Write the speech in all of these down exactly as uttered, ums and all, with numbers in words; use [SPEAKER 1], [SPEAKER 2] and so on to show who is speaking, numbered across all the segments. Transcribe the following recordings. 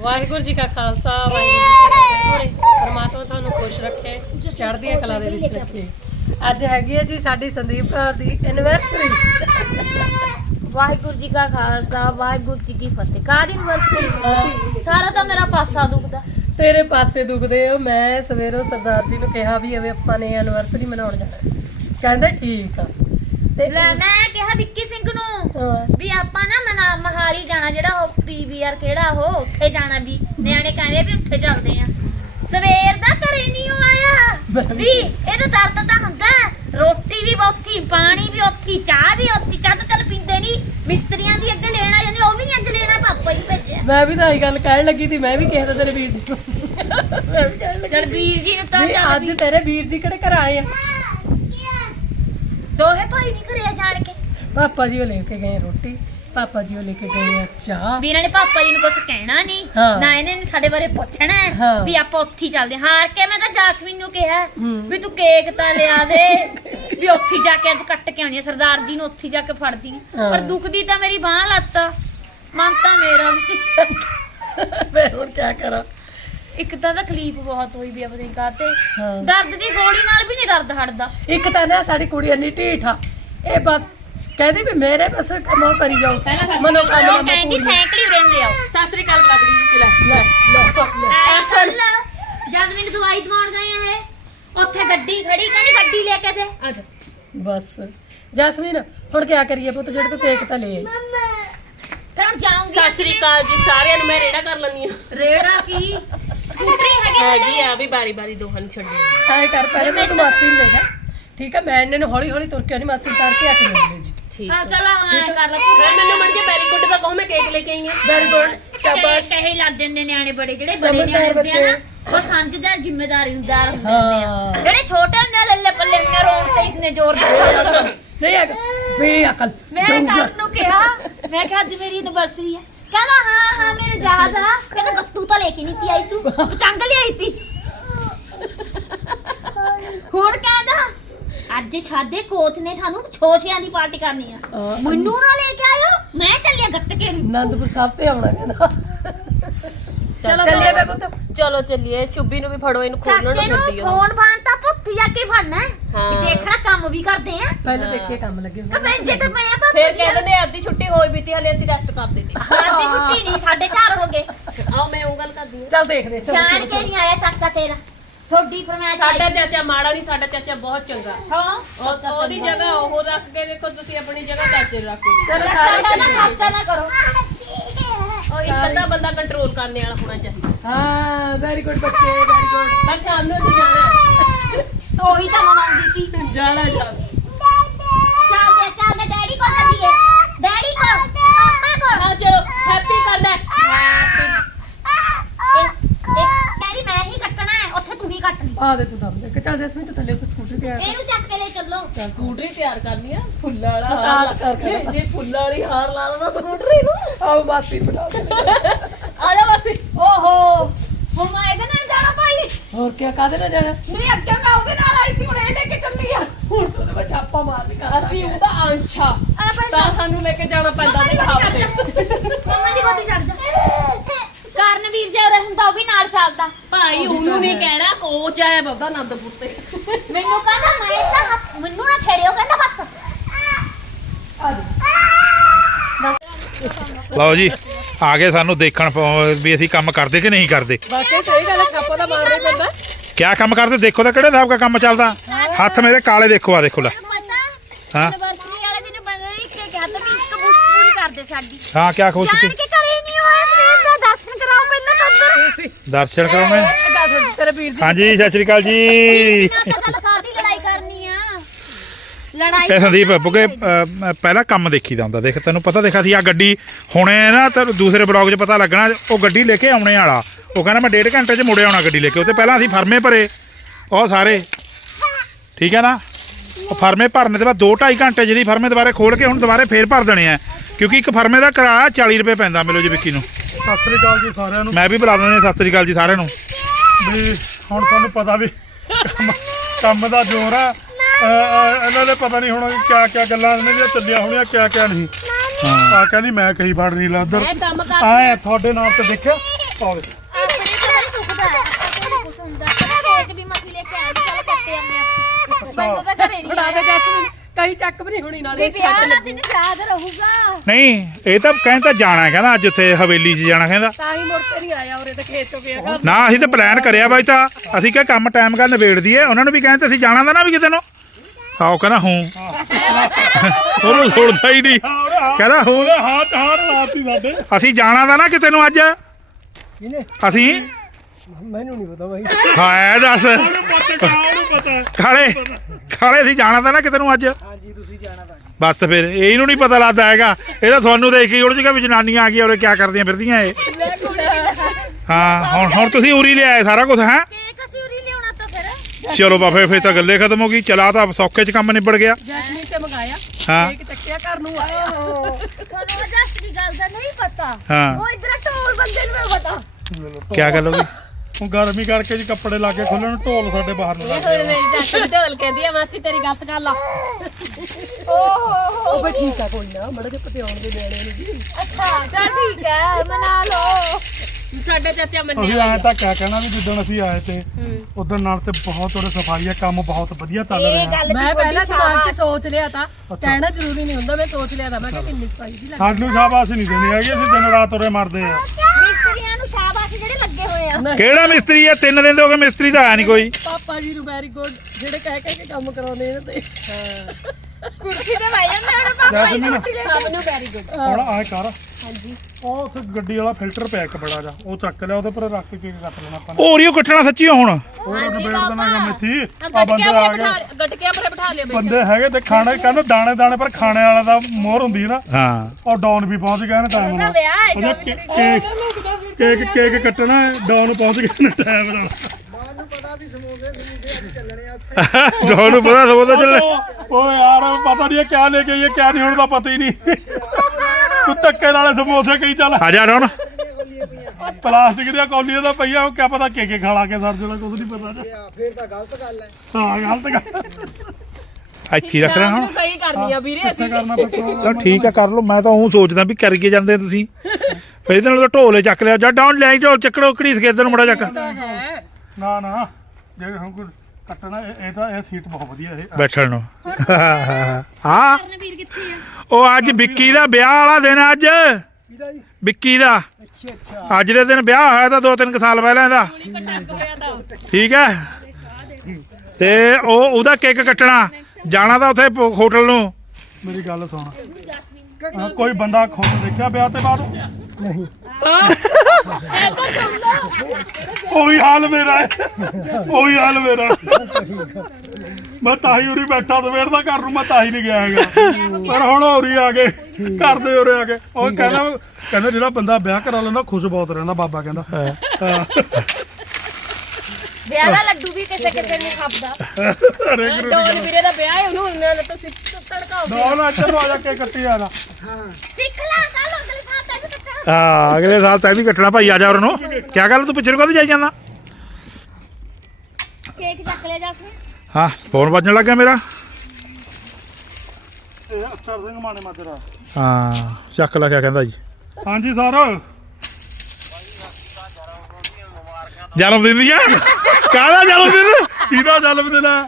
[SPEAKER 1] ਵਾਹਿਗੁਰੂ ਜੀ ਕਾ ਖਾਲਸਾ ਵਾਹਿਗੁਰੂ ਜੀ ਕੀ ਫਤਿਹ। ਪਰਮਾਤਮਾ ਤੁਹਾਨੂੰ ਖੁਸ਼ ਰੱਖੇ, ਚੜ੍ਹਦੀਆਂ ਕਲਾ ਦੇ ਵਿੱਚ ਰੱਖੇ। ਅੱਜ ਹੈਗੀ ਹੈ ਜੀ ਸਾਡੀ ਸੰਦੀਪ ਕੌਰ ਦੀ ਐਨੀਵਰਸਰੀ।
[SPEAKER 2] ਵਾਹਿਗੁਰੂ ਜੀ ਕਾ ਖਾਲਸਾ ਵਾਹਿਗੁਰੂ ਜੀ ਕੀ ਫਤਿਹ। ਕਾਹਦੀ ਐਨੀਵਰਸਰੀ? ਸਾਰਾ ਤਾਂ ਮੇਰਾ ਪਾਸਾ ਦੁਖਦਾ।
[SPEAKER 1] ਤੇਰੇ ਪਾਸੇ ਦੁਖਦੇ ਹੋ। ਮੈਂ ਸਵੇਰੋਂ ਸਰਦਾਰ ਜੀ ਨੂੰ ਕਿਹਾ ਵੀ ਐਵੇਂ ਆਪਾਂ ਨੇ ਐਨੀਵਰਸਰੀ ਮਨਾਉਣ ਜਾਣਾ, ਕਹਿੰਦੇ ਠੀਕ ਆ।
[SPEAKER 2] ਤੇ ਮੈਂ ਕਿਹਾ ਵਿੱਕੀ ਸਿੰਘ ਨੂੰ ਵੀ ਆਪਾਂ ਨਾ ਮਨਾ ਮਹਾਲੀ ਜਾਣਾ, ਜਿਹੜਾ ਉਹ ਪੀਵੀਆਰ ਕਿਹੜਾ ਉਹ ਉੱਥੇ ਜਾਣਾ। ਵੀ ਨਿਆਣੇ ਕਹਿੰਦੇ ਵੀ ਉੱਥੇ ਚੱਲਦੇ ਆ। ਸਵੇਰ ਦਾ ਘਰੇ ਨਹੀਂ ਆਇਆ ਵੀ ਇਹਦਾ ਦਰਦ ਤਾਂ ਹੁੰਦਾ। ਰੋਟੀ ਵੀ ਉੱਥੀ, ਪਾਣੀ ਵੀ ਉੱਥੀ, ਚਾਹ ਵੀ ਉੱਥੀ। ਚਾਹ ਤਾਂ ਚੱਲ ਪੀਂਦੇ ਨਹੀਂ, ਮਿਸਤਰੀਆਂ ਦੀ ਅੱਗੇ ਲੈਣ ਆ ਜਾਂਦੇ, ਉਹ ਵੀ ਨਹੀਂ ਅੱਜ ਲੈਣਾ, ਪਾਪਾ ਹੀ ਭੇਜਿਆ।
[SPEAKER 1] ਮੈਂ ਵੀ ਤਾਂ ਇਹ ਗੱਲ ਕਹਿਣ ਲੱਗੀ ਸੀ, ਮੈਂ ਵੀ ਕਿਹਾ ਤੇਰੇ ਵੀਰ ਜੀ ਨੂੰ, ਮੈਂ ਵੀ ਕਹਿਣ ਲੱਗੀ
[SPEAKER 2] ਚੱਲ ਵੀਰ ਜੀ ਨੂੰ ਤਾਂ
[SPEAKER 1] ਅੱਜ ਤੇਰੇ ਵੀਰ ਜੀ ਕਿਹੜੇ ਘਰ ਆਏ ਆ?
[SPEAKER 2] ਦੋਹੇ ਭਾਈ ਨਹੀਂ ਘਰੇ ਜਾਣ ਕੇ।
[SPEAKER 1] ਪਾਪਾ ਜੀ ਉਹ ਲੈ ਕੇ ਗਏ ਰੋਟੀ, ਪਾਪਾ ਜੀ ਉਹ ਲੈ ਕੇ ਗਏ ਆ ਚਾਹ।
[SPEAKER 2] ਵੀ ਇਹਨਾਂ ਨੇ ਪਾਪਾ ਜੀ ਨੂੰ ਕੁਝ ਕਹਿਣਾ ਨਹੀਂ ਨਾ, ਇਹਨੇ ਨੇ ਸਾਡੇ ਬਾਰੇ ਪੁੱਛਣਾ
[SPEAKER 1] ਹਾਂ।
[SPEAKER 2] ਵੀ ਆਪਾਂ ਉੱਥੇ ਚੱਲਦੇ। ਹਾਰ ਕੇ ਮੈਂ ਤਾਂ ਜਾਸਮੀਨ ਨੂੰ ਕਿਹਾ
[SPEAKER 1] ਹੂੰ।
[SPEAKER 2] ਵੀ ਤੂੰ ਕੇਕ ਤਾਂ ਲਿਆ ਦੇ, ਵੀ ਉੱਥੇ ਜਾ ਕੇ ਅੱਜ ਕੱਟ ਕੇ ਆਉਣੀ ਆ। ਸਰਦਾਰ ਜੀ ਨੂੰ ਉੱਥੇ ਜਾ ਕੇ ਫੜਦੀ।
[SPEAKER 1] ਹਾਂ।
[SPEAKER 2] ਪਰ ਦੁਖਦੀ ਤਾਂ ਮੇਰੀ ਬਾਂਹ ਲੱਤ, ਮਨ ਤਾਂ ਮੇਰਾ ਵੀ।
[SPEAKER 1] ਮੈਂ ਹੁਣ ਕੀ ਕਰਾਂ?
[SPEAKER 2] ਇੱਕ ਤਾਂ ਤਕਲੀਫ ਬਹੁਤ ਹੋਈ ਵੀ ਆਪਣੀ ਕਾਤੇ।
[SPEAKER 1] ਹਾਂ।
[SPEAKER 2] ਦਰਦ ਦੀ ਗੋਲੀ ਨਾਲ ਵੀ ਨਹੀਂ ਦਰਦ ਹਟਦਾ।
[SPEAKER 1] ਇੱਕ ਤਾਂ ਨਾ ਸਾਡੀ ਕੁੜੀ ਇੰਨੀ ਢੀਠ ਆ, ਇਹ ਬਸ ਕਹਿੰਦੀ ਵੀ ਮੇਰੇ ਬਸ ਕੰਮ ਕਰੀ ਜਾਓ। ਮਨੋ
[SPEAKER 2] ਉਹ ਕਹਿੰਦੀ ਸਾਈਕਲ ਹੀ ਰਹਿੰਦੇ ਆ।
[SPEAKER 1] ਸਤਿ ਸ੍ਰੀ ਅਕਾਲ ਬਲਾਬੜੀ ਜੀ। ਲੈ ਲੈ ਲੈ
[SPEAKER 2] ਐਕਸ਼ਨ। ਜਦ ਮੈਨੂੰ ਦਵਾਈ ਦਵਾਉਣ ਗਏ ਇਹ ਉੱਥੇ ਗੱਡੀ ਖੜੀ, ਕਹਿੰਦੀ ਗੱਡੀ ਲੈ ਕੇ ਦੇ।
[SPEAKER 1] ਆ ਜਾ ਬਸ। ਜੈਸਮੀਨ ਹੁਣ ਕੀ ਕਰੀਏ ਪੁੱਤ, ਜਿਹੜੇ ਤੂੰ ਕੇਕ ਤਾਂ ਲੈ ਆਈ।
[SPEAKER 2] ਫਿਰ ਹੁਣ ਜਾਊਂਗੀ।
[SPEAKER 3] ਸਤਿ ਸ੍ਰੀ ਅਕਾਲ ਜੀ ਸਾਰਿਆਂ ਨੂੰ। ਮੈਂ ਰੇੜਾ ਕਰ ਲੈਂਦੀ ਆ।
[SPEAKER 2] ਰੇੜਾ ਕੀ ਸਕੂਟਰੀ ਹੈਗੀ
[SPEAKER 3] ਹੈਗੀ ਆ ਵੀ ਬਾਰੀ ਬਾਰੀ ਦੋਹਾਂ ਨੂੰ ਛੱਡਣੀ।
[SPEAKER 1] ਐ ਕਰ, ਪਹਿਲੇ ਤਾਂ ਤੂੰ ਮਾਸੀ ਨੂੰ ਲੈ ਜਾ, ਠੀਕ ਹੈ? ਮੈਂ ਇਹਨਾਂ ਨੂੰ ਹੌਲੀ ਹੌਲੀ ਤੁਰ ਕੇ ਆਉਣੀ, ਮਾਸੀ ਉਤਾਰ ਕੇ ਆ ਕੇ ਲੈ ਜੀ।
[SPEAKER 3] ਠੀਕ
[SPEAKER 2] ਹਾਂ ਚਲ ਐ ਕਰ ਲੈ।
[SPEAKER 3] ਮੈਂ ਮੈਨੂੰ ਮੜ ਕੇ ਵੈਰੀ ਗੁੱਡ ਦਾ ਕਹੋ, ਮੈਂ ਕੇਕ ਲੈ ਕੇ ਆਈ ਆ।
[SPEAKER 1] ਵੈਰੀ ਗੁੱਡ,
[SPEAKER 2] ਸ਼ਾਬਾਸ਼। ਕਹੇ ਲੱਗ ਜਾਂਦੇ ਨਿਆਣੇ ਬੜੇ, ਜਿਹੜੇ ਬੜੇ
[SPEAKER 1] ਸਮਝਦਾਰ
[SPEAKER 2] ਨਿਆਣੇ ਹੁੰਦੇ ਆ ਨਾ,
[SPEAKER 1] ਬੱਚੇ।
[SPEAKER 2] ਉਹ ਸਮਝਦਾਰ ਜ਼ਿੰਮੇਦਾਰੀਦਾਰ ਹੁੰਦੇ ਆ।
[SPEAKER 1] ਹਾਂ।
[SPEAKER 2] ਜਿਹੜੇ ਛੋਟੇ ਹੁੰਦੇ ਆ ਲੱਲੇ ਪੱਲੇ ਹੁੰਦੇ, ਰੋਣ ਤੇ ਇਤਨੇ ਜ਼ੋਰ ਦੇ।
[SPEAKER 1] ਨਹੀਂ ਹੈਗਾ ਬੇਅਕਲ।
[SPEAKER 2] ਮੈਂ ਕਰਨ ਨੂੰ ਕਿਹਾ, ਮੈਂ ਕਿਹਾ ਅੱਜ ਮੇਰੀ ਐਨਵਰਸਰੀ ਹੈ। ਕਹਿੰਦਾ ਹਾਂ ਹਾਂ ਮੇਰੇ ਯਾਦ ਆ। ਕਹਿੰਦਾ ਗੱਤੂ ਤਾਂ ਲੈ ਕੇ ਨਹੀਂ ਤੀ ਆਈ, ਤੂੰ ਪਤੰਗ ਲਿਆਈ ਤੀ। ਹੁਣ ਕਹਿੰਦਾ ਅੱਜ ਸਾਡੇ ਕੋਚ ਨੇ ਸਾਨੂੰ ਛੋਛਿਆਂ ਦੀ ਪਾਰਟੀ ਕਰਨੀ ਆ, ਮੈਨੂੰ ਨਾ ਲੈ ਕੇ ਆਇਓ। ਮੈਂ ਚੱਲਿਆ ਗੱਤਕੇ ਨੂੰ।
[SPEAKER 1] ਅਨੰਦਪੁਰ ਸਾਹਿਬ ਤੇ ਆਉਣਾ ਕਹਿੰਦਾ।
[SPEAKER 2] ਚਲੋ
[SPEAKER 1] ਚੱਲੀਏ ਬੇ ਪੁੱਤ।
[SPEAKER 3] ਚਲੋ ਚੱਲੀਏ। ਚੁੱਬੀ ਨੂੰ ਵੀ ਫੜੋ, ਇਹਨੂੰ ਖੋਲਣ
[SPEAKER 2] ਚਾਚੇ
[SPEAKER 3] ਨੂੰ
[SPEAKER 2] ਨੂੰ
[SPEAKER 3] ਫਿਰਦੀ ਆ।
[SPEAKER 2] ਫੋਨ ਬਾਣ ਤਾਂ ਭੁੱਤੀ ਜਾ ਕੇ ਫੜਨਾ ਹੈ।
[SPEAKER 3] ਹਾਂ।
[SPEAKER 2] ਵੀ ਦੇਖਣਾ ਕੰਮ ਵੀ ਕਰਦੇ ਆ।
[SPEAKER 1] ਪਹਿਲਾਂ ਦੇਖੀਏ ਕੰਮ ਲੱਗੇ ਹੋਏ।
[SPEAKER 2] ਕਮੈਂਜੇ ਤੇ ਪਏ ਆ ਪਾਪਾ।
[SPEAKER 3] ਫਿਰ ਕਹਿ ਦਿੰਦੇ ਅੱਧੀ ਛੁੱਟੀ ਹੋਈ ਵੀ ਤੀ, ਹਲੇ ਅਸੀਂ ਰੈਸਟ ਕਰਦੇ ਤੇ।
[SPEAKER 2] ਰਾਤ ਦੀ ਛੁੱਟੀ ਨਹੀਂ, ਸਾਢੇ ਚਾਰ ਹੋ ਗਏ।
[SPEAKER 3] ਆਓ ਮੈਂ ਉਹ ਗੱਲ ਕਰਦੀ ਆ।
[SPEAKER 1] ਚੱਲ ਦੇਖਦੇ ਚੱਲ।
[SPEAKER 2] ਜਾਣ ਕੇ ਨਹੀਂ ਆਇਆ ਚਾਚਾ ਤੇਰਾ। ਤੁਹਾਡੀ ਫਰਮਾਇਸ਼
[SPEAKER 3] ਸਾਡਾ ਚਾਚਾ ਮਾੜਾ ਨਹੀਂ, ਸਾਡਾ ਚਾਚਾ ਬਹੁਤ ਚੰਗਾ।
[SPEAKER 2] ਹਾਂ।
[SPEAKER 3] ਉਹ- ਉਹਦੀ ਜਗ੍ਹਾ ਉਹ ਰੱਖ ਕੇ ਦੇਖੋ, ਤੁਸੀਂ ਆਪਣੀ ਜਗ੍ਹਾ ਚਾਚੇ ਨੂੰ ਰੱਖ ਕੇ ਦੇਖੋ।
[SPEAKER 1] ਚਲੋ ਸਾਰੇ
[SPEAKER 2] ਸਾਡਾ ਨਾ
[SPEAKER 1] ਚੱਲੀਏ।
[SPEAKER 2] ਖਰਚਾ ਨਾ ਕਰੋ।
[SPEAKER 3] ਉਹ ਇੱਕ ਅੱਧਾ ਬੰਦਾ ਕੰਟਰੋਲ ਕਰਨ ਵਾਲਾ ਹੋਣਾ ਚਾਹੀਦਾ।
[SPEAKER 1] ਹਾਂ ਵੈਰੀ ਗੁੱਡ ਬੱਚੇ, ਵੈਰੀ ਗੁੱਡ।
[SPEAKER 3] ਪਰ ਸ਼ਾਮ ਨੂੰ ਅਸੀਂ ਜਾਣਾ।
[SPEAKER 2] ਉਹੀ ਤਾਂ ਮਨਾਉਂਦੀ ਸੀ।
[SPEAKER 3] ਜਾਣਾ ਜਾਣਾ।
[SPEAKER 2] ਚੱਲ ਦੇ ਚੱਲ ਦੇ, ਡੈਡੀ ਕੋਲ ਚੱਲੀਏ। ਡੈਡੀ ਕੋਲ, ਪਾਪਾ ਕੋਲ।
[SPEAKER 3] ਹਾਂ ਚਲੋ, ਹੈਪੀ ਕਰਨਾ।
[SPEAKER 2] ਡੈਡੀ ਮੈਂ ਹੀ ਕੱਟਣਾ ਹੈ, ਉੱਥੇ ਤੂੰ ਹੀ ਕੱਟ ਲਈ।
[SPEAKER 1] ਆ ਦੇ ਤੂੰ ਦਮ ਦੇ ਕੇ। ਚੱਲ ਜੈਸਮੀਨ ਤੂੰ ਥੱਲੇ ਉੱਤੇ ਸਕੂਟਰ ਤੇ ਆ।
[SPEAKER 2] ਇਹਨੂੰ ਚੱਕ ਕੇ ਲੈ ਚੱਲੋ।
[SPEAKER 1] ਚੱਲ ਤੂੰ
[SPEAKER 3] ਸਕੂਟਰੀ ਤਿਆਰ ਕਰਨੀ ਆ, ਫੁੱਲਾਂ ਵਾਲਾ
[SPEAKER 1] ਸਟਾਰਟ
[SPEAKER 3] ਹਾਰ
[SPEAKER 1] ਕਰ
[SPEAKER 3] ਲਾ-
[SPEAKER 1] ਕਰ।
[SPEAKER 3] ਜੇ ਫੁੱਲਾਂ ਵਾਲੀ ਹਾਰ ਲਾ ਲਵਾਂ ਸਕੂਟਰੀ ਨੂੰ।
[SPEAKER 1] ਆਓ ਮਾਸੀ ਬਣਾ ਦੇ।
[SPEAKER 3] ਆ ਜਾ ਬਸ।
[SPEAKER 2] ਓਹੋ ਹੁਣ ਮੈਂ ਇਹਦੇ ਨਾਲ ਜਾਣਾ ਭਾਈ।
[SPEAKER 1] ਹੋਰ ਕੀ ਕਾਹਦੇ ਨਾਲ ਜਾਣਾ?
[SPEAKER 2] ਨਹੀਂ ਅੱਗੇ ਮੈਂ ਉਹਦੇ ਨਾਲ ਆਈ ਸੀ, ਹੁਣ ਇਹ ਲੈ ਕੇ ਚੱਲੀ ਆ।
[SPEAKER 1] ਹੁਣ ਤੂੰ ਉਹਦੇ ਵਿੱਚ ਆਪਾ ਮਾਰ ਨਹੀਂ ਕਰ।
[SPEAKER 3] ਅਸੀਂ ਉਹਦਾ ਅੰਛਾ
[SPEAKER 2] ਆ ਭਾਈ
[SPEAKER 3] ਤਾਂ ਸਾਨੂੰ ਲੈ ਕੇ ਜਾਣਾ ਪੈਂਦਾ ਤੇ ਕਹਾਵਤ ਤੇ।
[SPEAKER 2] ਮੰਮਾ ਦੀ ਗੋਦੀ ਚੜ ਜਾ। ਕਰਨਵੀਰ ਜੇ ਉਰੇ ਹੁੰਦਾ ਉਹ ਵੀ ਨਾਲ ਚੱਲਦਾ।
[SPEAKER 3] ਭਾਈ ਉਹਨੂੰ ਨਹੀਂ ਕਹਿਣਾ, ਕੋਚ ਆਇਆ ਬਾਬਾ ਆਨੰਦਪੁਰ ਤੇ।
[SPEAKER 2] ਮੈਨੂੰ ਕਹਿੰਦਾ ਮੈਂ ਤਾਂ ਹੱਥ- ਮੈਨੂੰ ਨਾ ਛੇੜਿਓ, ਕਹਿੰਦਾ ਬਸ।
[SPEAKER 1] ਆ ਜਾ।
[SPEAKER 4] ਲਓ ਜੀ ਆ ਗਏ ਸਾਨੂੰ ਦੇਖਣ ਪ- ਵੀ ਅਸੀਂ ਕੰਮ ਕਰਦੇ ਕਿ ਨਹੀਂ ਕਰਦੇ।
[SPEAKER 1] ਬਾਕੀ ਸਹੀ ਗੱਲ ਹੈ, ਛਾਪਾ ਤਾਂ ਮਾਰਨਾ ਹੀ ਪੈਂਦਾ।
[SPEAKER 4] ਕਿਆ ਕੰਮ ਕਰਦੇ ਦੇਖੋ ਤਾਂ, ਕਿਹੜੇ ਹਿਸਾਬ ਦਾ ਕੰਮ ਚੱਲਦਾ। ਹੱਥ ਮੇਰੇ ਕਾਲੇ ਦੇਖੋ, ਆ ਦੇਖੋ ਲੈ।
[SPEAKER 2] ਪਤਾ
[SPEAKER 4] ਹਾਂ
[SPEAKER 2] ਐਨਵਰਸਰੀ ਵਾਲੇ ਦਿਨ ਬੰਦੇ ਇੱਕ ਕਿਹਾ ਤਾਂ ਵੀ ਇੱਕ ਬੁੱਕ ਪੂਰੀ ਕਰਦੇ ਸਾਡੀ।
[SPEAKER 4] ਹਾਂ ਕਿਆ ਖੁਸ਼
[SPEAKER 2] ਜਾਣ
[SPEAKER 4] ਸੀ।
[SPEAKER 2] ਕੇ ਘਰੇ ਨਹੀਂ ਹੋਇਆ, ਸਵੇਰ ਦਾ ਦਰਸ਼ਨ ਕਰਾਓ ਪਹਿਲਾਂ ਤਾਂ ਅੰਦਰ।
[SPEAKER 4] ਦਰਸ਼ਨ ਕਰਾਉਣੇ।
[SPEAKER 1] ਦੱਸ ਤੇਰੇ ਵੀਰ ਜੀ।
[SPEAKER 4] ਹਾਂਜੀ ਸਤਿ ਸ੍ਰੀ ਅਕਾਲ ਜੀ।
[SPEAKER 2] ਕਾਹਦੀ ਲੜਾਈ ਕਰਨੀ ਆ? ਲੜਾਈ
[SPEAKER 4] ਇਹ ਸੰਦੀਪ ਬੁਗੇ ਪਹਿਲਾਂ ਕੰਮ ਦੇਖੀਦਾ ਹੁੰਦਾ। ਦੇਖ ਤੈਨੂੰ ਪਤਾ, ਦੇਖਾ ਸੀ ਆ ਗੱਡੀ ਹੁਣੇ ਨਾ ਤੇ ਦੂਸਰੇ ਬਲੌਗ 'ਚ ਪਤਾ ਲੱਗਣਾ। ਉਹ ਗੱਡੀ ਲੈ ਕੇ ਆਉਣੇ ਵਾਲਾ, ਉਹ ਕਹਿੰਦਾ ਮੈਂ ਡੇਢ ਘੰਟੇ 'ਚ ਮੁੜੇ ਆਉਣਾ ਗੱਡੀ ਲੈ ਕੇ। ਉਹ ਤੇ ਪਹਿਲਾਂ ਅਸੀਂ ਫਰਮੇ ਭਰੇ ਉਹ ਸਾਰੇ, ਠੀਕ ਹੈ ਨਾ। ਉਹ ਫਰਮੇ ਭਰਨੇ ਤੋਂ ਬਾਅਦ ਦੋ ਢਾਈ ਘੰਟੇ ਜਿਹਦੀ ਫਰਮੇ ਦੁਬਾਰੇ ਖੋਲ ਕੇ ਹੁਣ ਦੁਬਾਰੇ ਫੇਰ ਭਰ ਦੇਣੇ ਆ, ਕਿਉਂਕਿ ਇੱਕ ਫਰਮੇ ਦਾ ਕਿਰਾਇਆ ਚਾਲੀ ਰੁਪਏ ਪੈਂਦਾ। ਮਿਲੋ ਜੀ ਵਿੱਕੀ ਨੂੰ
[SPEAKER 5] ਸਤਿ ਸ੍ਰੀ ਅਕਾਲ ਜੀ ਸਾਰਿਆਂ ਨੂੰ।
[SPEAKER 4] ਮੈਂ ਵੀ ਬੁਲਾ ਦਿੰਦੇ ਸਤਿ ਸ੍ਰੀ ਅਕਾਲ ਜੀ ਸਾਰਿਆਂ ਨੂੰ।
[SPEAKER 5] ਵੀ ਹੁਣ ਤੁਹਾਨੂੰ ਪਤਾ ਵੀ ਕੰਮ- ਕੰਮ ਦਾ ਜ਼ੋਰ ਆ। ਅਹ, ਅਹ, ਇਹਨਾਂ ਦੇ ਪਤਾ ਨਹੀਂ ਹੁਣ ਕਿਆ ਕਿਆ ਗੱਲਾਂ ਨੇ ਜਿਹੜੀਆਂ ਚੱਲੀਆਂ ਹੋਣੀਆਂ, ਕਿਆ ਕਿਆ ਨਹੀਂ। ਆ ਕਹਿੰਦੀ ਮੈਂ ਕਹੀ ਫੜ ਨਹੀਂ ਲਾ ਉਧਰ
[SPEAKER 3] ਮੈਂ ਕੰਮ
[SPEAKER 5] ਆਏ ਤੁਹਾਡੇ ਨਾਮ ਤੇ ਦੇਖਿਆ ਆਵੇ
[SPEAKER 2] ਆਪਣੇ ਤਾਂ ਸੁਖਦਾ ਹੈ ਕੋਈ ਕੁਛ ਹੁੰਦਾ ਕੇਕ ਵੀ ਮਸੀ ਲੈ ਕੇ ਆਏ ਚਲ ਕੱਟੇ ਆਨੇ ਆਪੀ ਮੈਨੂੰ ਤਾਂ ਘਰੇ ਨਹੀਂ
[SPEAKER 1] ਫੜਾ ਦੇ ਜੈਸਮੀਨ ਕਈ ਚੱਕ ਵੀ ਨਹੀਂ ਹੋਣੀ ਨਾਲੇ
[SPEAKER 2] ਵਿਆਹ ਦਾ ਦਿਨ ਯਾਦ ਰਹੂਗਾ।
[SPEAKER 4] ਨਹੀਂ ਇਹ ਤਾਂ ਕਹਿੰਦਾ ਤਾਂ ਜਾਣਾ ਕਹਿੰਦਾ ਅੱਜ ਉੱਥੇ ਹਵੇਲੀ 'ਚ ਜਾਣਾ ਕਹਿੰਦਾ
[SPEAKER 1] ਤਾਂ ਹੀ ਮੁੜ ਕੇ ਨਹੀਂ ਆਇਆ ਉਰੇ ਤੇ ਖੇਤ ਤੋਂ ਗਿਆ
[SPEAKER 4] ਨਾ ਅਸੀਂ ਤਾਂ ਪਲਾਨ ਕਰਿਆ ਬਾਈ ਤਾਂ ਅਸੀਂ ਕਿਹਾ ਕੰਮ ਟਾਈਮ ਕਰ ਨਿਬੇੜ ਦਈਏ ਉਹਨਾਂ ਨੂੰ ਵੀ ਕਹਿੰਦੇ ਅਸੀਂ ਜਾਣਾ ਤਾਂ ਨਾ ਵੀ ਕਿਤੇ ਨੂੰ ਆਓ ਕਹਿੰਦਾ ਹੂੰ ਉਹਨੂੰ ਸੁਣਦਾ ਹੀ ਨਹੀਂ ਕਹਿੰਦਾ ਹੂੰ
[SPEAKER 5] ਉਹਦੇ ਹੱਥ ਹਾਰ ਲਾਤੀ ਸਾਡੇ
[SPEAKER 4] ਅਸੀਂ ਜਾਣਾ ਤਾਂ ਨਾ ਕਿਤੇ ਨੂੰ ਅੱਜ ਅਸੀਂ
[SPEAKER 6] ਮੈਨੂੰ ਨਹੀਂ ਪਤਾ ਬਾਈ
[SPEAKER 4] ਹਾਂ ਦੱਸ
[SPEAKER 5] ਉਹਨੂੰ ਪਤਾ ਉਹਨੂੰ ਪਤਾ
[SPEAKER 4] ਖਾਲੇ ਖਾਲੇ ਅਸੀਂ ਜਾਣਾ ਤਾਂ ਨਾ ਕਿਤੇ ਨੂੰ ਅੱਜ
[SPEAKER 6] ਹਾਂਜੀ ਤੁਸੀਂ ਜਾਣਾ ਤਾਂ
[SPEAKER 4] ਬਸ ਫਿਰ ਇਹਨੂੰ ਨਹੀਂ ਪਤਾ ਲੱਗਦਾ ਹੈਗਾ ਇਹ ਤਾਂ ਤੁਹਾਨੂੰ ਦੇਖ ਕੇ ਉੜ ਜੂਗਾ ਵੀ ਜਨਾਨੀਆਂ ਆ ਗਈਆਂ ਉਰੇ ਕਿਆ ਕਰਦੀਆਂ ਫਿਰਦੀਆਂ ਇਹ ਹਾਂ ਹੁਣ ਹੁਣ ਤੁਸੀਂ ਉਰੀ ਲਿਆਏ ਸਾਰਾ ਕੁਝ ਹੈ
[SPEAKER 2] ਕੇਕ ਅਸੀਂ ਉਰੀ ਲਿਆਉਣਾ ਤਾਂ ਫਿਰ
[SPEAKER 4] ਚਲੋ ਬਾਬੇ ਫਿਰ ਤਾਂ ਗੱਲੇ ਖਤਮ ਹੋ ਗਈ ਚਲਾ ਤਾਂ ਸੌਖੇ 'ਚ ਕੰਮ ਨਿਬੜ ਗਿਆ
[SPEAKER 1] ਜੈਸਮੀਨ ਤੇ ਮੰਗਾਇਆ
[SPEAKER 4] ਹਾਂ
[SPEAKER 1] ਕੇਕ ਚੱਕਿਆ ਘਰ ਨੂੰ ਆਇਆ
[SPEAKER 2] ਤੁਹਾਨੂੰ ਜਸ ਦੀ ਗੱਲ ਦਾ ਨਹੀਂ ਪਤਾ
[SPEAKER 4] ਹਾਂ
[SPEAKER 2] ਉਹ ਇਧਰ ਢੋਲ ਬੰਦੇ ਨੂੰ ਮੈਂ ਪਤਾ
[SPEAKER 4] ਕਿਆ ਗੱਲ ਹੋ ਗਈ
[SPEAKER 5] ਹੁਣ ਗਰਮੀ ਕਰਕੇ ਜੀ ਕੱਪੜੇ ਲਾ ਕੇ ਖੋਲਣ ਢੋਲ ਸਾਡੇ ਬਾਹਰ ਨੂੰ ਲੱਗ
[SPEAKER 3] ਇਹ ਮੇਰੀ ਚਾਚੀ ਢੋਲ ਕਹਿੰਦੀ ਆ ਮਾਸੀ ਤੇਰੀ ਗਲਤ ਗੱਲ ਆ
[SPEAKER 1] ਉਹ ਬਈ ਠੀਕ ਆ ਕੋਈ ਨਾ ਮੜੇ ਦੇ ਪਤਿਆਉਣ ਦੇ ਨਿਆਣੇ ਨੂੰ ਜੀ
[SPEAKER 2] ਅੱਛਾ ਚੱਲ ਠੀਕ ਹੈ ਮਨਾ ਲਓ
[SPEAKER 3] ਸਾਡੇ ਚਾਚਾ
[SPEAKER 5] ਅਸੀਂ
[SPEAKER 3] ਮੰਨਿਆ
[SPEAKER 5] ਐਂ ਤਾਂ ਕਹਿ ਕਹਿਣਾ ਵੀ ਜਿੱਦਣ ਅਸੀਂ ਆਏ ਤੇ ਉਦੋਂ ਨਾਲ ਤੇ ਬਹੁਤ ਉਹਦੇ ਸਫਾਈ ਆ ਕੰਮ ਬਹੁਤ ਵਧੀਆ ਚੱਲ
[SPEAKER 2] ਇਹ
[SPEAKER 5] ਰਿਹਾ
[SPEAKER 2] ਗੱਲ ਦੀ
[SPEAKER 1] ਮੈਂ
[SPEAKER 2] ਬੜੀ
[SPEAKER 1] ਪਹਿਲਾਂ ਦਿਮਾਗ 'ਚ
[SPEAKER 2] ਸ਼ਾਬਾਸ਼।
[SPEAKER 1] ਸੋਚ ਲਿਆ ਤਾਂ ਕਹਿਣਾ ਜ਼ਰੂਰੀ ਨਹੀਂ ਹੁੰਦਾ ਮੈਂ ਸੋਚ ਲਿਆ ਤਾਂ ਮੈਂ ਕਿਹਾ ਕਿੰਨੀ ਸਫਾਈ ਦੀ ਲੱਗਦੀ
[SPEAKER 5] ਸਾਨੂੰ ਸ਼ਾਬਾਸ਼ ਨਹੀਂ ਦੇਣੀ ਹੈਗੀ ਅਸੀਂ ਦਿਨ ਰਾਤ ਉਰੇ ਮਰਦੇ ਆ
[SPEAKER 2] ਮਿਸਤਰੀਆਂ ਨੂੰ ਸ਼ਾਬਾਸ਼ ਜਿਹੜੇ ਲੱਗੇ ਹੋਏ ਆ
[SPEAKER 4] ਕਿਹੜਾ ਮਿਸਤਰੀ ਆ ਤਿੰਨ ਦਿਨ ਦੇ ਹੋ ਗਏ ਮਿਸਤਰੀ ਤਾਂ ਆਇਆ ਨਹੀਂ ਕੋਈ
[SPEAKER 1] ਪਾਪਾ ਜੀ ਨੂੰ ਵੈਰੀ ਗੁੱਡ ਜਿਹੜੇ ਕਹਿ ਕਹਿ ਕੇ ਕੰਮ ਕਰਾਉਂਦੇ ਇਹਨਾਂ ਤੇ
[SPEAKER 2] ਕੁਰਸੀ ਤੇ ਬਹਿ ਜਾਂਦੇ ਹੁਣ ਪਾਪਾ ਹੀ
[SPEAKER 5] ਜੈਸਮੀਨ
[SPEAKER 2] ਛੁੱਟੀ ਲੈ ਕੇ
[SPEAKER 1] ਸਭ ਨੂੰ ਵੈਰੀ ਗੁੱਡ
[SPEAKER 5] ਹੁਣ ਆਏ ਕਰ ਹਾਂਜੀ ਉਹ ਉੱਥੇ ਗੱਡੀ ਵਾਲਾ ਫਿਲਟਰ ਪਿਆ ਇੱਕ ਬੜਾ ਜਿਹਾ ਉਹ ਚੱਕ ਲਿਆ ਉਹਦੇ ਪਰ ਰੱਖ ਕੇ ਕੇਕ ਕੱਟ ਲੈਣਾ ਆਪਾਂ ਨੇ
[SPEAKER 4] ਉਹ ਰੀਓ ਕੱਟਣਾ ਸੱਚੀ ਓ ਹੁਣ
[SPEAKER 5] ਉਹ ਨਿਬੇੜ ਦੇਣਾ ਕੰਮ ਇੱਥੇ ਹੀ। ਆ
[SPEAKER 3] ਗਟਕਿਆਂ
[SPEAKER 5] ਬੰਦੇ
[SPEAKER 3] ਪਰੇ
[SPEAKER 5] ਆ
[SPEAKER 3] ਬਿਠਾ
[SPEAKER 5] ਗਏ
[SPEAKER 3] ਗਟਕਿਆਂ ਪਰੇ ਬਿਠਾ ਲਿਆ ਬਈ
[SPEAKER 5] ਬੰਦੇ ਹੈਗੇ ਤੇ ਖਾਣੇ ਕਹਿੰਦੇ ਦਾਣੇ ਦਾਣੇ ਪਰ ਖਾਣੇ ਵਾਲਾ ਦਾ ਮੋਹਰ ਹੁੰਦੀ ਹੈ ਨਾ
[SPEAKER 4] ਹਾਂ
[SPEAKER 5] ਉਹ ਡਾਊਨ ਵੀ ਪਹੁੰਚ ਗਿਆ ਨਾ ਟਾਈਮ ਨਾਲ
[SPEAKER 2] ਵਿਆਹ ਹੈ
[SPEAKER 5] ਉਹਦਾ ਕੇਕ ਕੇਕ ਕੇਕ ਕੱਟਣਾ ਡਾਊਨ ਪਹੁੰਚ ਗਿਆ ਨਾ ਟਾਈਮ ਨਾਲ
[SPEAKER 6] ਮੈਨੂੰ ਪਤਾ ਵੀ ਸਮੋਸੇ ਸਮੋਸੇ ਅੱਜ ਚੱਲਣੇ ਆ ਉੱਥੇ
[SPEAKER 4] ਤੁਹਾਨੂੰ ਪਤਾ ਸਭ ਦਾ ਚੱਲੇ
[SPEAKER 5] ਉਹ ਉਹ ਯਾਰ ਪਤਾ ਨਹੀਂ ਕਿਆ ਲੈ ਕੇ ਆਈਏ ਕਿਆ ਨਹੀਂ ਹੁਣ ਤਾਂ ਪਤਾ ਹੀ ਨਹੀਂ ਤੂੰ ਧੱਕੇ ਨਾਲੇ ਸਮੋਸੇ ਕਈ ਚੱਲ
[SPEAKER 4] ਆ ਜਾ ਰੌਣ
[SPEAKER 5] ਪਲਾਸਟਿਕ ਦੀਆਂ ਕੌਲੀਆਂ ਦਾ ਪਈਆ ਉਹ ਕਿਆ ਪਤਾ ਕੇ ਕੇ ਖਾਲਾ ਕੇ ਸਰ ਜਣਾ ਕੁਝ ਨਹੀਂ ਪਤਾ ਨਾ।
[SPEAKER 6] ਆ, ਫੇਰ ਤਾਂ ਗਲਤ ਗੱਲ ਹੈ
[SPEAKER 5] ਹਾਂ ਗਲਤ ਗੱਲ
[SPEAKER 4] ਇੱਥੇ ਹੀ ਰੱਖ ਲੈਣਾ ਹੁਣ
[SPEAKER 3] ਸਹੀ ਕਰਨੀ ਆ ਵੀਰੇ
[SPEAKER 5] ਕਿੱਥੇ ਕਰਨਾ ਪੈਟਰੋਲ
[SPEAKER 4] ਚਲ ਠੀਕ ਆ ਕਰ ਲਓ ਮੈਂ ਤਾਂ ਉਹ ਸੋਚਦਾ ਵੀ ਕਰ ਕੇ ਜਾਂਦੇ ਤੁਸੀਂ ਫਿਰ ਇਹਦੇ ਨਾਲ ਤਾਂ ਢੋਲੇ ਚੱਕ ਲਿਆ ਜਾਂ ਡਾਊਨ ਲੈ ਢੋਲ ਚੱਕੜੋ ਘੜੀਸ ਕੇ ਇੱਧਰ ਨੂੰ ਮੁੜਾ ਚੱਕ
[SPEAKER 1] ਤਾਂ ਹੈ
[SPEAKER 5] ਨਾ ਨਾ ਜੇ ਹੁਣ ਕੋਈ ਕੱਟਣਾ ਇਹ ਇਹ ਤਾਂ ਇਹ ਸੀਟ ਬਹੁਤ ਵਧੀਆ ਇਹ
[SPEAKER 4] ਬੈਠਣ ਨੂੰ ਹਾਂ
[SPEAKER 2] ਵੀਰ ਕਿੱਥੇ ਆ
[SPEAKER 4] ਉਹ ਅੱਜ ਵਿੱਕੀ ਦਾ ਵਿਆਹ ਵਾਲਾ ਦਿਨ ਆ ਅੱਜ
[SPEAKER 6] ਕਿਹਦਾ ਜੀ
[SPEAKER 4] ਵਿੱਕੀ ਦਾ
[SPEAKER 6] ਅੱਛਾ ਅੱਛਾ
[SPEAKER 4] ਅੱਜ ਦੇ ਦਿਨ ਵਿਆਹ ਹੋਇਆ ਤਾਂ ਦੋ ਤਿੰਨ ਕੁ ਸਾਲ ਪਹਿਲਾਂ ਇਹਦਾ ਠੀਕ ਹੈ ਤੇ ਉਹ ਉਹਦਾ ਕੇਕ ਕੱਟਣਾ ਜਾਣਾ ਤਾਂ ਉੱਥੇ ਪ- ਹੋਟਲ ਨੂੰ
[SPEAKER 5] ਮੇਰੀ ਗੱਲ ਸੁਣ ਹਾਂ, ਕੋਈ ਬੰਦਾ ਖੁਦ ਦੇਖਿਆ ਵਿਆਹ ਤੇ ਬਾਅਦ
[SPEAKER 6] ਨਹੀਂ
[SPEAKER 5] ਉਹੀ ਹਾਲ ਮੇਰਾ ਹੈ ਉਹੀ ਹਾਲ ਮੇਰਾ ਮੈਂ ਤਾਂ ਹੀ ਉਰੀ ਬੈਠਾ ਸਵੇਰ ਦਾ ਘਰ ਨੂੰ ਮੈਂ ਤਾਂ ਹੀ ਨਹੀਂ ਗਿਆ ਹੈਗਾ ਪਰ ਹੁਣ ਉਰੀ ਆ ਗਏ ਘਰ ਦੇ ਉਰੇ ਆ ਗਏ ਉਹ ਕਹਿੰਦਾ ਕਹਿੰਦਾ ਜਿਹੜਾ ਬੰਦਾ ਵਿਆਹ ਕਰਾ ਲੈਂਦਾ ਖੁਸ਼ ਬਹੁਤ ਰਹਿੰਦਾ ਬਾਬਾ ਕਹਿੰਦਾ ਹਾਂ।
[SPEAKER 2] ਵਿਆਹ ਦਾ ਲੱਡੂ ਵੀ ਕਿਸੇ ਕਿਸੇ ਨਹੀਂ ਖਾਪਦਾ
[SPEAKER 3] ਡੋਨ ਵੀਰੇ ਦਾ ਵਿਆਹ ਹੈ ਉਹਨੂੰ ਉਹਨਾਂ ਤੁਸੀਂ ਤੜਕਾ
[SPEAKER 5] ਦੋ ਨਾ ਇੱਧਰ ਨੂੰ ਆ ਜਾ ਕੇ ਕੱਟੀ ਆ ਜਾ
[SPEAKER 2] ਸਿੱਖ ਲਾ ਕੱਲ ਅਗਲੇ ਸਾਲ ਤੱਕ ਕੱਟਣਾ
[SPEAKER 4] ਹਾਂ ਅਗਲੇ ਸਾਲ ਤੈਨੂੰ ਵੀ ਕੱਟਣਾ ਭਾਈ ਆ ਜਾ ਉਹਨੂੰ ਕਿਆ ਗੱਲ ਤੂੰ ਪਿੱਛੇ ਨੂੰ ਕਦੋਂ ਜਾਈ ਜਾਂਦਾ
[SPEAKER 2] ਕੇਕ ਚੱਕ ਲਿਆ ਜਾਸਮੀਨ
[SPEAKER 4] ਹਾਂ ਫੋਨ ਵੱਜਣ ਲੱਗਾ ਮੇਰਾ
[SPEAKER 5] ਇਹ ਅਖਤਰ ਸਿੰਘ ਮਾਣੇ ਮਾਜਰਾ
[SPEAKER 4] ਹਾਂ ਚੱਕ ਲਾ ਕਿਆ ਕਹਿੰਦਾ ਜੀ
[SPEAKER 5] ਹਾਂਜੀ ਸਰ
[SPEAKER 4] ਜਨਮ ਦਿਨ ਦੀਆਂ ਕਾਹਦਾ ਜਨਮ ਦਿਨ
[SPEAKER 5] ਕਿਹਦਾ ਜਨਮ ਦਿਨ ਹੈ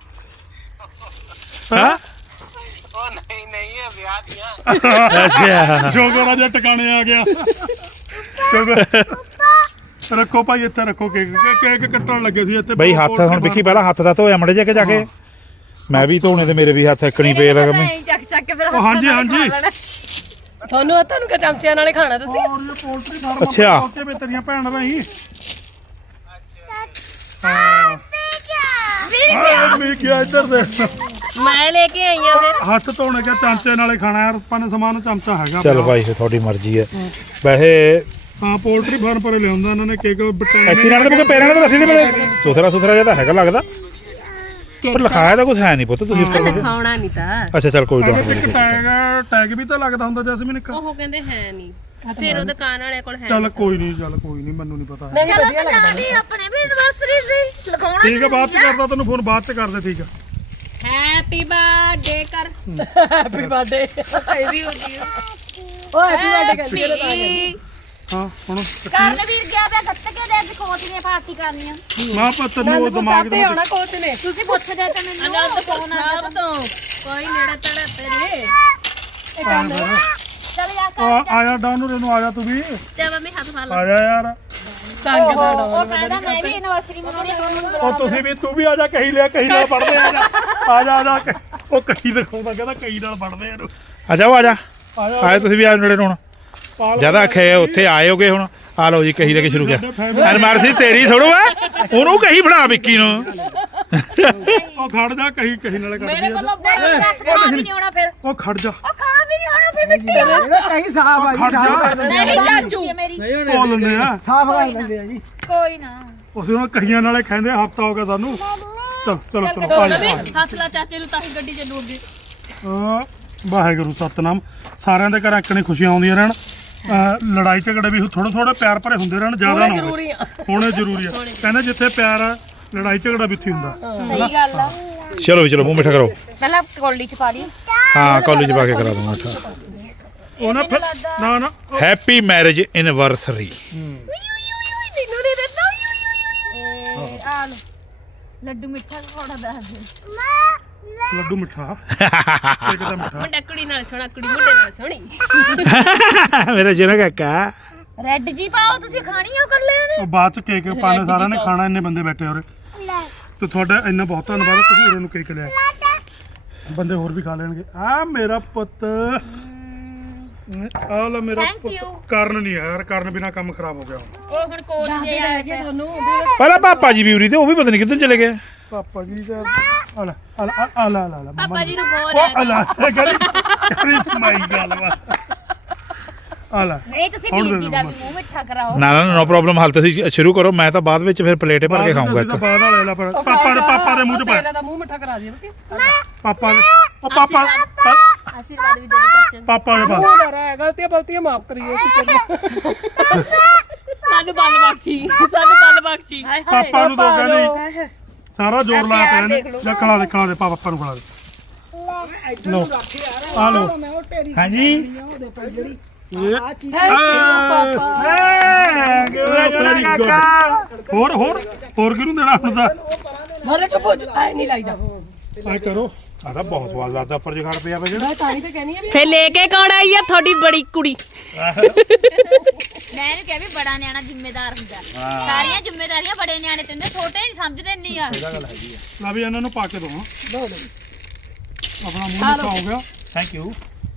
[SPEAKER 4] ਹਾਂ
[SPEAKER 7] ਉਹ ਨਹੀਂ ਨਹੀਂ ਇਹ ਵਿਆਹ ਦੀਆਂ
[SPEAKER 4] ਅੱਛਾ
[SPEAKER 5] ਸ਼ੋਗਰਾ ਜਿਹਾ ਟਿਕਾਣੇ ਆ ਗਿਆ ਸ਼ੁਕਰ। ਰੱਖੋ ਭਾਈ ਇੱਥੇ ਰੱਖੋ ਕੇਕ ਕੇਕ ਕੱਟਣ ਲੱਗੇ ਸੀ ਇੱਥੇ
[SPEAKER 4] ਬਈ ਹੱਥ ਹੁਣ ਵਿੱਕੀ ਪਹਿਲਾਂ ਹੱਥ ਦਾ ਧੋਇਆ ਮੜੇ ਜਾ ਕੇ ਜਾ ਕੇ ਮੈਂ ਵੀ ਧੋਣੇ ਤੇ ਮੇਰੇ ਵੀ ਹੱਥ ਇੱਕਣੀ ਪਏ ਲਗਾ ਮੈਂ
[SPEAKER 2] ਚੱਕ ਚੱਕ ਕੇ ਫਿਰ
[SPEAKER 5] ਉਹ ਹਾਂਜੀ ਹਾਂਜੀ
[SPEAKER 1] ਤੁਹਾਨੂੰ ਤੁਹਾਨੂੰ ਕਿ ਚਮਚਿਆਂ ਨਾਲ ਹੀ ਖਾਣਾ ਤੁਸੀਂ
[SPEAKER 5] ਔਰ ਇਹ ਪੋਲਟਰੀ ਫਾਰਮ
[SPEAKER 4] ਅੱਛਾ।
[SPEAKER 5] ਉੱਤੇ ਵੀ ਤੇਰੀਆਂ ਭੈਣਾਂ ਦਾ ਹੀ ਹਾਂ
[SPEAKER 2] ਵੀਰ
[SPEAKER 5] ਆ ਮੈਂ ਕਿਹਾ ਇੱਧਰ ਦੇ
[SPEAKER 3] ਮੈਂ ਲੈ ਕੇ ਆਈ ਆ ਫਿਰ
[SPEAKER 5] ਹੱਥ ਧੋਣੇ ਕੇ ਚਮਚੇ ਨਾਲੇ ਖਾਣਾ ਯਾਰ ਆਪਾਂ ਨੇ ਸਮਾਨ ਚਮਚਾ ਹੈਗਾ
[SPEAKER 4] ਚੱਲ ਭਾਈ ਫਿਰ ਤੁਹਾਡੀ ਮਰਜ਼ੀ ਹੈ ਵੈਸੇ
[SPEAKER 5] ਹਾਂ ਪੋਲਟਰੀ ਫਾਰਮ ਪਰੇ ਲਿਆਉਂਦਾ ਇਹਨਾਂ ਨੇ ਕੇਕ
[SPEAKER 4] ਇੱਥੇ ਨਾਲ ਤਾਂ ਪੈਰਾਂ ਨਾਲ ਰੱਖੀ ਦੇ ਸੁਥਰਾ ਸੁਥਰਾ ਜਿਹਾ ਤਾਂ ਹੈਗਾ ਲੱਗਦਾ ਪਰ ਲਿਖਾਇਆ ਤਾਂ ਕੁਝ ਹੈ ਨਹੀਂ ਪੁੱਤ ਤੁਸੀਂ ਉੱਪਰ ਲਿਖਿਆ।
[SPEAKER 3] ਖਾਣਾ ਨਹੀਂ ਤਾਂ
[SPEAKER 4] ਅੱਛਾ ਚੱਲ ਕੋਈ
[SPEAKER 5] ਅਗਰ ਇੱਕ
[SPEAKER 4] ਗੱਲ
[SPEAKER 5] ਟੈਗ ਟੈਗ ਵੀ ਤਾਂ ਲੱਗਦਾ ਹੁੰਦਾ ਜੈਸਮੀਨ ਇੱਕ
[SPEAKER 3] ਉਹ ਕਹਿੰਦੇ ਹੈ ਨਹੀਂ ਫਿਰ ਉਹ ਦੁਕਾਨ ਵਾਲੇ ਕੋਲ ਹੈ
[SPEAKER 5] ਚੱਲ ਕੋਈ ਨਹੀਂ ਚੱਲ ਕੋਈ ਨਹੀਂ ਮੈਨੂੰ ਨਹੀਂ ਪਤਾ
[SPEAKER 1] ਨਹੀਂ
[SPEAKER 2] ਚਲੋ
[SPEAKER 1] ਵਧੀਆ
[SPEAKER 2] ਬਣਾ
[SPEAKER 1] ਲੱਗਦਾ
[SPEAKER 2] ਦੀ ਆਪਣੇ ਵੀ ਐਨਵਰਸਰੀ ਸੀ ਲਿਖਾਉਣਾ
[SPEAKER 5] ਠੀਕ ਹੈ ਬਾਅਦ ਚ ਕਰਦਾ ਤੈਨੂੰ ਫੋਨ ਬਾਅਦ ਚ ਕਰਦੇ ਠੀਕ ਹੈ
[SPEAKER 3] ਹੈਪੀ ਬਰਥਡੇ ਕਰ
[SPEAKER 1] ਹੈਪੀ ਬਰਥਡੇ
[SPEAKER 3] ਇਹਦੀ ਹੁੰਦੀ ਹੈ
[SPEAKER 1] ਉਹ ਹੈਪੀ ਬਰਥਡੇ ਕਹਿੰਦੀ ਹੈ
[SPEAKER 3] ਹੈਪੀ
[SPEAKER 5] ਹਾਂ ਹੁਣ
[SPEAKER 2] ਕਰਨਵੀਰ ਗਿਆ ਪਿਆ ਗੱਤਕੇ ਦੇ ਅੱਜ ਕੋਚ ਨੇ ਪਾਰਟੀ ਕਰਨੀ ਆ
[SPEAKER 5] ਮਾਂ ਪੁੱਤ ਨੂੰ ਉਹ ਦਿਮਾਗ ਦੇ
[SPEAKER 1] ਆਉਣਾ ਕੋਚ ਨੇ
[SPEAKER 2] ਤੁਸੀਂ ਪੁੱਛਦੇ ਤਾਂ ਮੈਨੂੰ
[SPEAKER 3] ਅਨੰਦਪੁਰ ਸਾਹਿਬ ਤੋਂ ਕੋਈ ਨੇੜੇ ਤੇੜੇ ਤੇਰੇ
[SPEAKER 2] ਚੱਲ ਜਾ
[SPEAKER 5] ਆ ਆਇਆ ਡਾਊਨਰ ਨੂੰ ਆ ਜਾ ਤੂੰ ਵੀ
[SPEAKER 3] ਤੇ ਮੰਮੀ ਹੱਥ ਫੜ
[SPEAKER 5] ਆ ਜਾ ਯਾਰ
[SPEAKER 1] ਸੰਗ ਦਾ
[SPEAKER 2] ਉਹ ਕਹਿੰਦਾ ਮੈਂ ਵੀ ਐਨਵਰਸਰੀ ਮਨਾਉਣੀ ਆ ਤੁਹਾਨੂੰ
[SPEAKER 5] ਉਹ ਤੁਸੀਂ ਵੀ ਤੂੰ ਵੀ ਆ ਜਾ ਕਹੀ ਲਿਆ ਕਹੀ ਨਾਲ ਪੜਦੇ ਆ ਜਾ ਆ ਜਾ ਆ ਜਾ ਉਹ ਕਹੀ ਦਿਖਾਉਂਦਾ ਕਹਿੰਦਾ ਕਹੀ ਨਾਲ ਪੜਦੇ ਆ
[SPEAKER 4] ਆ ਜਾਓ ਆ ਜਾ
[SPEAKER 5] ਆ ਜਾ
[SPEAKER 4] ਆਏ ਤੁਸੀਂ ਵੀ ਆ ਨੇੜੇ ਨੂੰ ਹੁਣ ਜਿਆਦਾ ਖੇ ਉੱਥੇ ਆਏ ਹੋਗੇ ਹੁਣ ਆ ਲਓ ਜੀ ਕਹੀ ਲੈ ਕੇ ਸ਼ੁਰੂ ਕਰ ਅਨਮਰਸੀ ਤੇਰੀ ਥੋੜੋ ਆ ਉਹਨੂੰ ਕਹੀ ਫੜਾ ਵਿੱਕੀ ਨੂੰ
[SPEAKER 5] ਉਹ ਖੜ ਜਾ ਕਹੀ ਕਹੀ ਨਾਲ ਕਰਦੀ ਆ
[SPEAKER 2] ਨਹੀਂ ਦੱਸ ਖਾ ਵੀ ਨਹੀਂ ਆਉਣਾ ਫਿਰ
[SPEAKER 5] ਉਹ ਖੜ ਜਾ
[SPEAKER 2] ਉਹ ਖਾ ਵੀ ਨਹੀਂ ਆਉਣਾ ਫਿਰ ਵਿੱਚ
[SPEAKER 6] ਇਹਦਾ ਕਹੀਂ ਸਾਫ ਆ ਜੀ ਸਾਫ ਕਰ ਦਿੰਦੇ
[SPEAKER 2] ਨਹੀਂ ਚਾਚੂ ਮੇਰੀ
[SPEAKER 5] ਬੋਲ ਲੈਂਦੇ ਆ
[SPEAKER 6] ਸਾਫ ਕਰ ਦਿੰਦੇ ਆ ਜੀ
[SPEAKER 2] ਕੋਈ ਨਾ
[SPEAKER 5] ਉਸੇ ਨਾਲ ਕਹੀਆਂ ਨਾਲੇ ਕਹਿੰਦੇ ਹਫਤਾ ਹੋ ਗਿਆ ਸਾਨੂੰ ਚਲ ਚਲੋ ਚਲੋ ਆ ਜਾ
[SPEAKER 3] ਹੱਥ ਲਾ ਚਾਚੇ ਨੂੰ ਤਾਂ ਹੀ ਗੱਡੀ ਚੱਲੂ ਅੱਗੇ
[SPEAKER 5] ਹਾਂ ਵਾਹਿਗੁਰੂ ਸਤਨਾਮ ਸਾਰਿਆਂ ਦੇ ਘਰਾਂ ਇੱਕਣੀ ਖੁਸ਼ੀਆਂ ਆਉਂਦੀਆਂ ਰਹਿਣ ਅਹ ਲੜਾਈ ਝਗੜੇ ਵੀ ਥੋੜੇ ਥੋੜੇ ਪਿਆਰ ਭਰੇ ਹੁੰਦੇ ਰਹਿਣ ਜ਼ਿਆਦਾ ਨਾ ਹੋਵੇ ਹੋਣੇ ਜ਼ਰੂਰੀ ਆ ਕਹਿੰਦੇ ਜਿੱਥੇ ਪਿਆਰ ਆ ਲੜਾਈ ਝਗੜਾ ਵੀ ਉੱਥੇ ਹੁੰਦਾ
[SPEAKER 2] ਸਹੀ ਗੱਲ ਆ
[SPEAKER 4] ਚਲੋ ਵੀ ਚਲੋ ਮੂੰਹ ਮਿੱਠਾ ਕਰੋ
[SPEAKER 2] ਪਹਿਲਾਂ ਕੌਲੀ ਚ ਪਾ ਲਈ
[SPEAKER 4] ਹਾਂ ਕਾਲਜ ਪਾ ਕੇ ਕਰਾ ਦੂੰਗਾ ਅੱਛਾ
[SPEAKER 5] ਉਹ ਨਾ ਫਿਰ ਨਾ ਨਾ
[SPEAKER 4] ਹੈਪੀ ਮੈਰਿਜ ਐਨਵਰਸਰੀ
[SPEAKER 2] ਤੈਨੂੰ ਨਹੀਂ ਦਿੱਤਾ ਇਹ ਆ ਲੋ ਲੱਡੂ ਮਿੱਠਾ ਥੋੜਾ ਦੱਸ ਦੇ
[SPEAKER 5] ਲੱਡੂ ਮਿੱਠਾ ਇੱਕ ਤਾਂ ਮਿੱਠਾ
[SPEAKER 3] ਮੁੰਡਾ ਕੁੜੀ ਨਾਲ ਸੋਹਣਾ ਕੁੜੀ ਮੁੰਡੇ ਨਾਲ ਸੋਹਣੀ
[SPEAKER 4] ਮੇਰਾ ਜਨਾ ਕਾਕਾ
[SPEAKER 2] ਰੈੱਡ ਜੀ ਪਾਓ ਤੁਸੀਂ ਖਾਣੀ ਆ ਕੱਲਿਆਂ ਨੇ
[SPEAKER 5] ਉਹ ਬਾਅਦ ਚ ਕੇਕ ਪਾਣੇ ਸਾਰਿਆਂ ਨੇ ਖਾਣਾ ਇੰਨੇ ਬੰਦੇ ਬੈਠੇ ਹੋਰੇ ਤੇ ਤੁਹਾਡਾ ਇੰਨਾ ਬਹੁਤ ਧੰਨਵਾਦ ਤੁਸੀਂ ਇਹਨਾਂ ਨੂੰ ਕੇਕ ਲਿਆ ਬੰਦੇ ਹੋਰ ਵੀ ਖਾ ਲੈਣਗੇ ਆ ਮੇਰਾ ਪੁੱਤ ਆ ਲੈ ਮੇਰਾ
[SPEAKER 2] Thank
[SPEAKER 5] ਪੁੱਤ
[SPEAKER 2] you.
[SPEAKER 5] ਕਰਨ ਨਹੀਂ ਯਾਰ ਕਰਨ ਬਿਨਾ ਕੰਮ ਖਰਾਬ ਹੋ ਗਿਆ
[SPEAKER 2] ਉਹ ਹੁਣ ਕੋਚ ਜੇ ਆ ਗਿਆ
[SPEAKER 1] ਤੁਹਾਨੂੰ
[SPEAKER 4] ਪਹਿਲਾਂ ਪਾਪਾ ਜੀ ਵੀ ਉਰੀ ਤੇ ਉਹ ਵੀ ਪਤਾ ਨਹੀਂ ਕਿੱਧਰ ਚਲੇ ਗਏ
[SPEAKER 5] ਪਾਪਾ ਜੀ ਦਾ ਆ ਲੈ ਆ ਲੈ ਆ ਲੈ ਆ ਲੈ
[SPEAKER 3] ਪਾਪਾ ਜੀ ਨੂੰ ਬੋਲ
[SPEAKER 5] ਉਹ ਆ ਲੈ ਕਰੀ ਕਰੀ ਮਾਈ ਗੱਲ ਵਾ ਆ ਲੈ
[SPEAKER 2] ਨਹੀਂ ਤੁਸੀਂ
[SPEAKER 5] ਹੁਣ ਦੇ
[SPEAKER 2] ਵੀਰ ਜੀ ਦਾ
[SPEAKER 5] ਦਿਓ
[SPEAKER 2] ਵੀ ਮੂੰਹ ਮਿੱਠਾ ਕਰਾਓ
[SPEAKER 4] ਨਾ ਨਾ ਨੋ ਪ੍ਰੋਬਲਮ ਹਾਲ ਤੁਸੀਂ ਸ਼ੁਰੂ ਕਰੋ ਮੈਂ ਤਾਂ ਬਾਅਦ ਵਿੱਚ ਫਿਰ ਪਲੇਟੇ ਭਰ ਕੇ ਖਾਊਂਗਾ ਇੱਕ
[SPEAKER 5] ਬਾਅਦ ਵਾਲੇ ਲੈ ਪਰ ਪਾਪਾ ਦੇ ਪਾਪਾ ਦੇ ਮੂੰਹ ਚ ਪਾ
[SPEAKER 1] ਇਹਨਾਂ ਦਾ ਮੂੰਹ ਮਿੱਠਾ ਕਰਾ ਦਈਏ ਬਈ
[SPEAKER 5] ਪਾਪਾ ਦੇ ਉਹ ਪਾਪਾ ਪਾ-
[SPEAKER 3] ਆਸ਼ੀਰਵਾਦ ਵੀ ਦੇ ਦੇ ਚਾਚੇ ਨੂੰ
[SPEAKER 5] ਪਾਪਾ ਦੇ ਪਾ
[SPEAKER 1] ਮੂੰਹ ਨਾ ਰਹਿ ਗਲਤੀਆਂ ਬਲਤੀਆਂ ਮਾਫ ਕਰੀਏ ਅਸੀਂ ਕਹਿੰਦੇ
[SPEAKER 3] ਸਾਨੂੰ ਬਲ ਬਖਸ਼ੀ ਸਾਨੂੰ ਬਲ ਬਖਸ਼ੀ
[SPEAKER 2] ਹਾਏ ਹਾਏ
[SPEAKER 5] ਪਾਪਾ ਨੂੰ ਦੋ ਕਹਿੰਦੀ ਸਾਰਾ ਜ਼ੋਰ ਲਾਇਆ ਪਿਆ ਨੇ ਲੈ ਖਲਾ ਦੇ ਖਲਾ ਦੇ ਪਾ ਪਾਪਾ ਨੂੰ ਖਲਾ ਦੇ ਲੋ ਆ ਲੋ
[SPEAKER 6] ਮੈਂ ਉਹ ਢੇਰੀ
[SPEAKER 4] ਹਾਂਜੀ
[SPEAKER 6] ਉਹਦੇ ਪਰ ਜਿਹੜੀ
[SPEAKER 5] ਇਹ
[SPEAKER 6] ਆ ਚੀਜ਼
[SPEAKER 5] ਵੈਰੀ ਗੁੱਡ ਹੋਰ ਹੋਰ ਹੋਰ ਕਿਹਨੂੰ ਦੇਣਾ ਹੁੰਦਾ
[SPEAKER 1] ਮਰੇ ਚੁੱਪ ਹੋ ਜਾ ਐ ਨਹੀਂ ਲਾਈਦਾ
[SPEAKER 5] ਆ ਕਰੋ ਆ ਤਾਂ ਬਹੁਤ ਸਵਾਦ ਲੱਗਦਾ ਉੱਪਰ ਜਿਹਾ ਖੜ ਪਿਆ ਵਾ ਜਿਹੜਾ
[SPEAKER 1] ਮੈਂ ਤਾਂ ਹੀ ਤਾਂ ਕਹਿੰਦੀ ਆ ਵੀ
[SPEAKER 3] ਫੇ ਲੈ ਕੇ ਕੌਣ ਆਈ ਆ ਤੁਹਾਡੀ ਬੜੀ ਕੁੜੀ
[SPEAKER 2] ਮੈਂ ਇਹਨੂੰ ਕਿਹਾ ਵੀ ਬੜਾ ਨਿਆਣਾ ਜ਼ਿੰਮੇਦਾਰ ਹੁੰਦਾ ਸਾਰੀਆਂ ਜ਼ਿੰਮੇਦਾਰੀਆਂ ਬੜੇ ਨਿਆਣੇ ਤੇ ਹੁੰਦੇ ਛੋਟੇ ਨਹੀਂ ਸਮਝਦੇ ਨਹੀਂ ਆ
[SPEAKER 5] ਲਾ ਵੀ ਇਹਨਾਂ ਨੂੰ ਪਾ ਕੇ ਦੋ ਆਪਣਾ ਮੂੰਹ ਮਿੱਠਾ ਹੋ ਗਿਆ
[SPEAKER 4] ਥੈਂਕ ਯੂ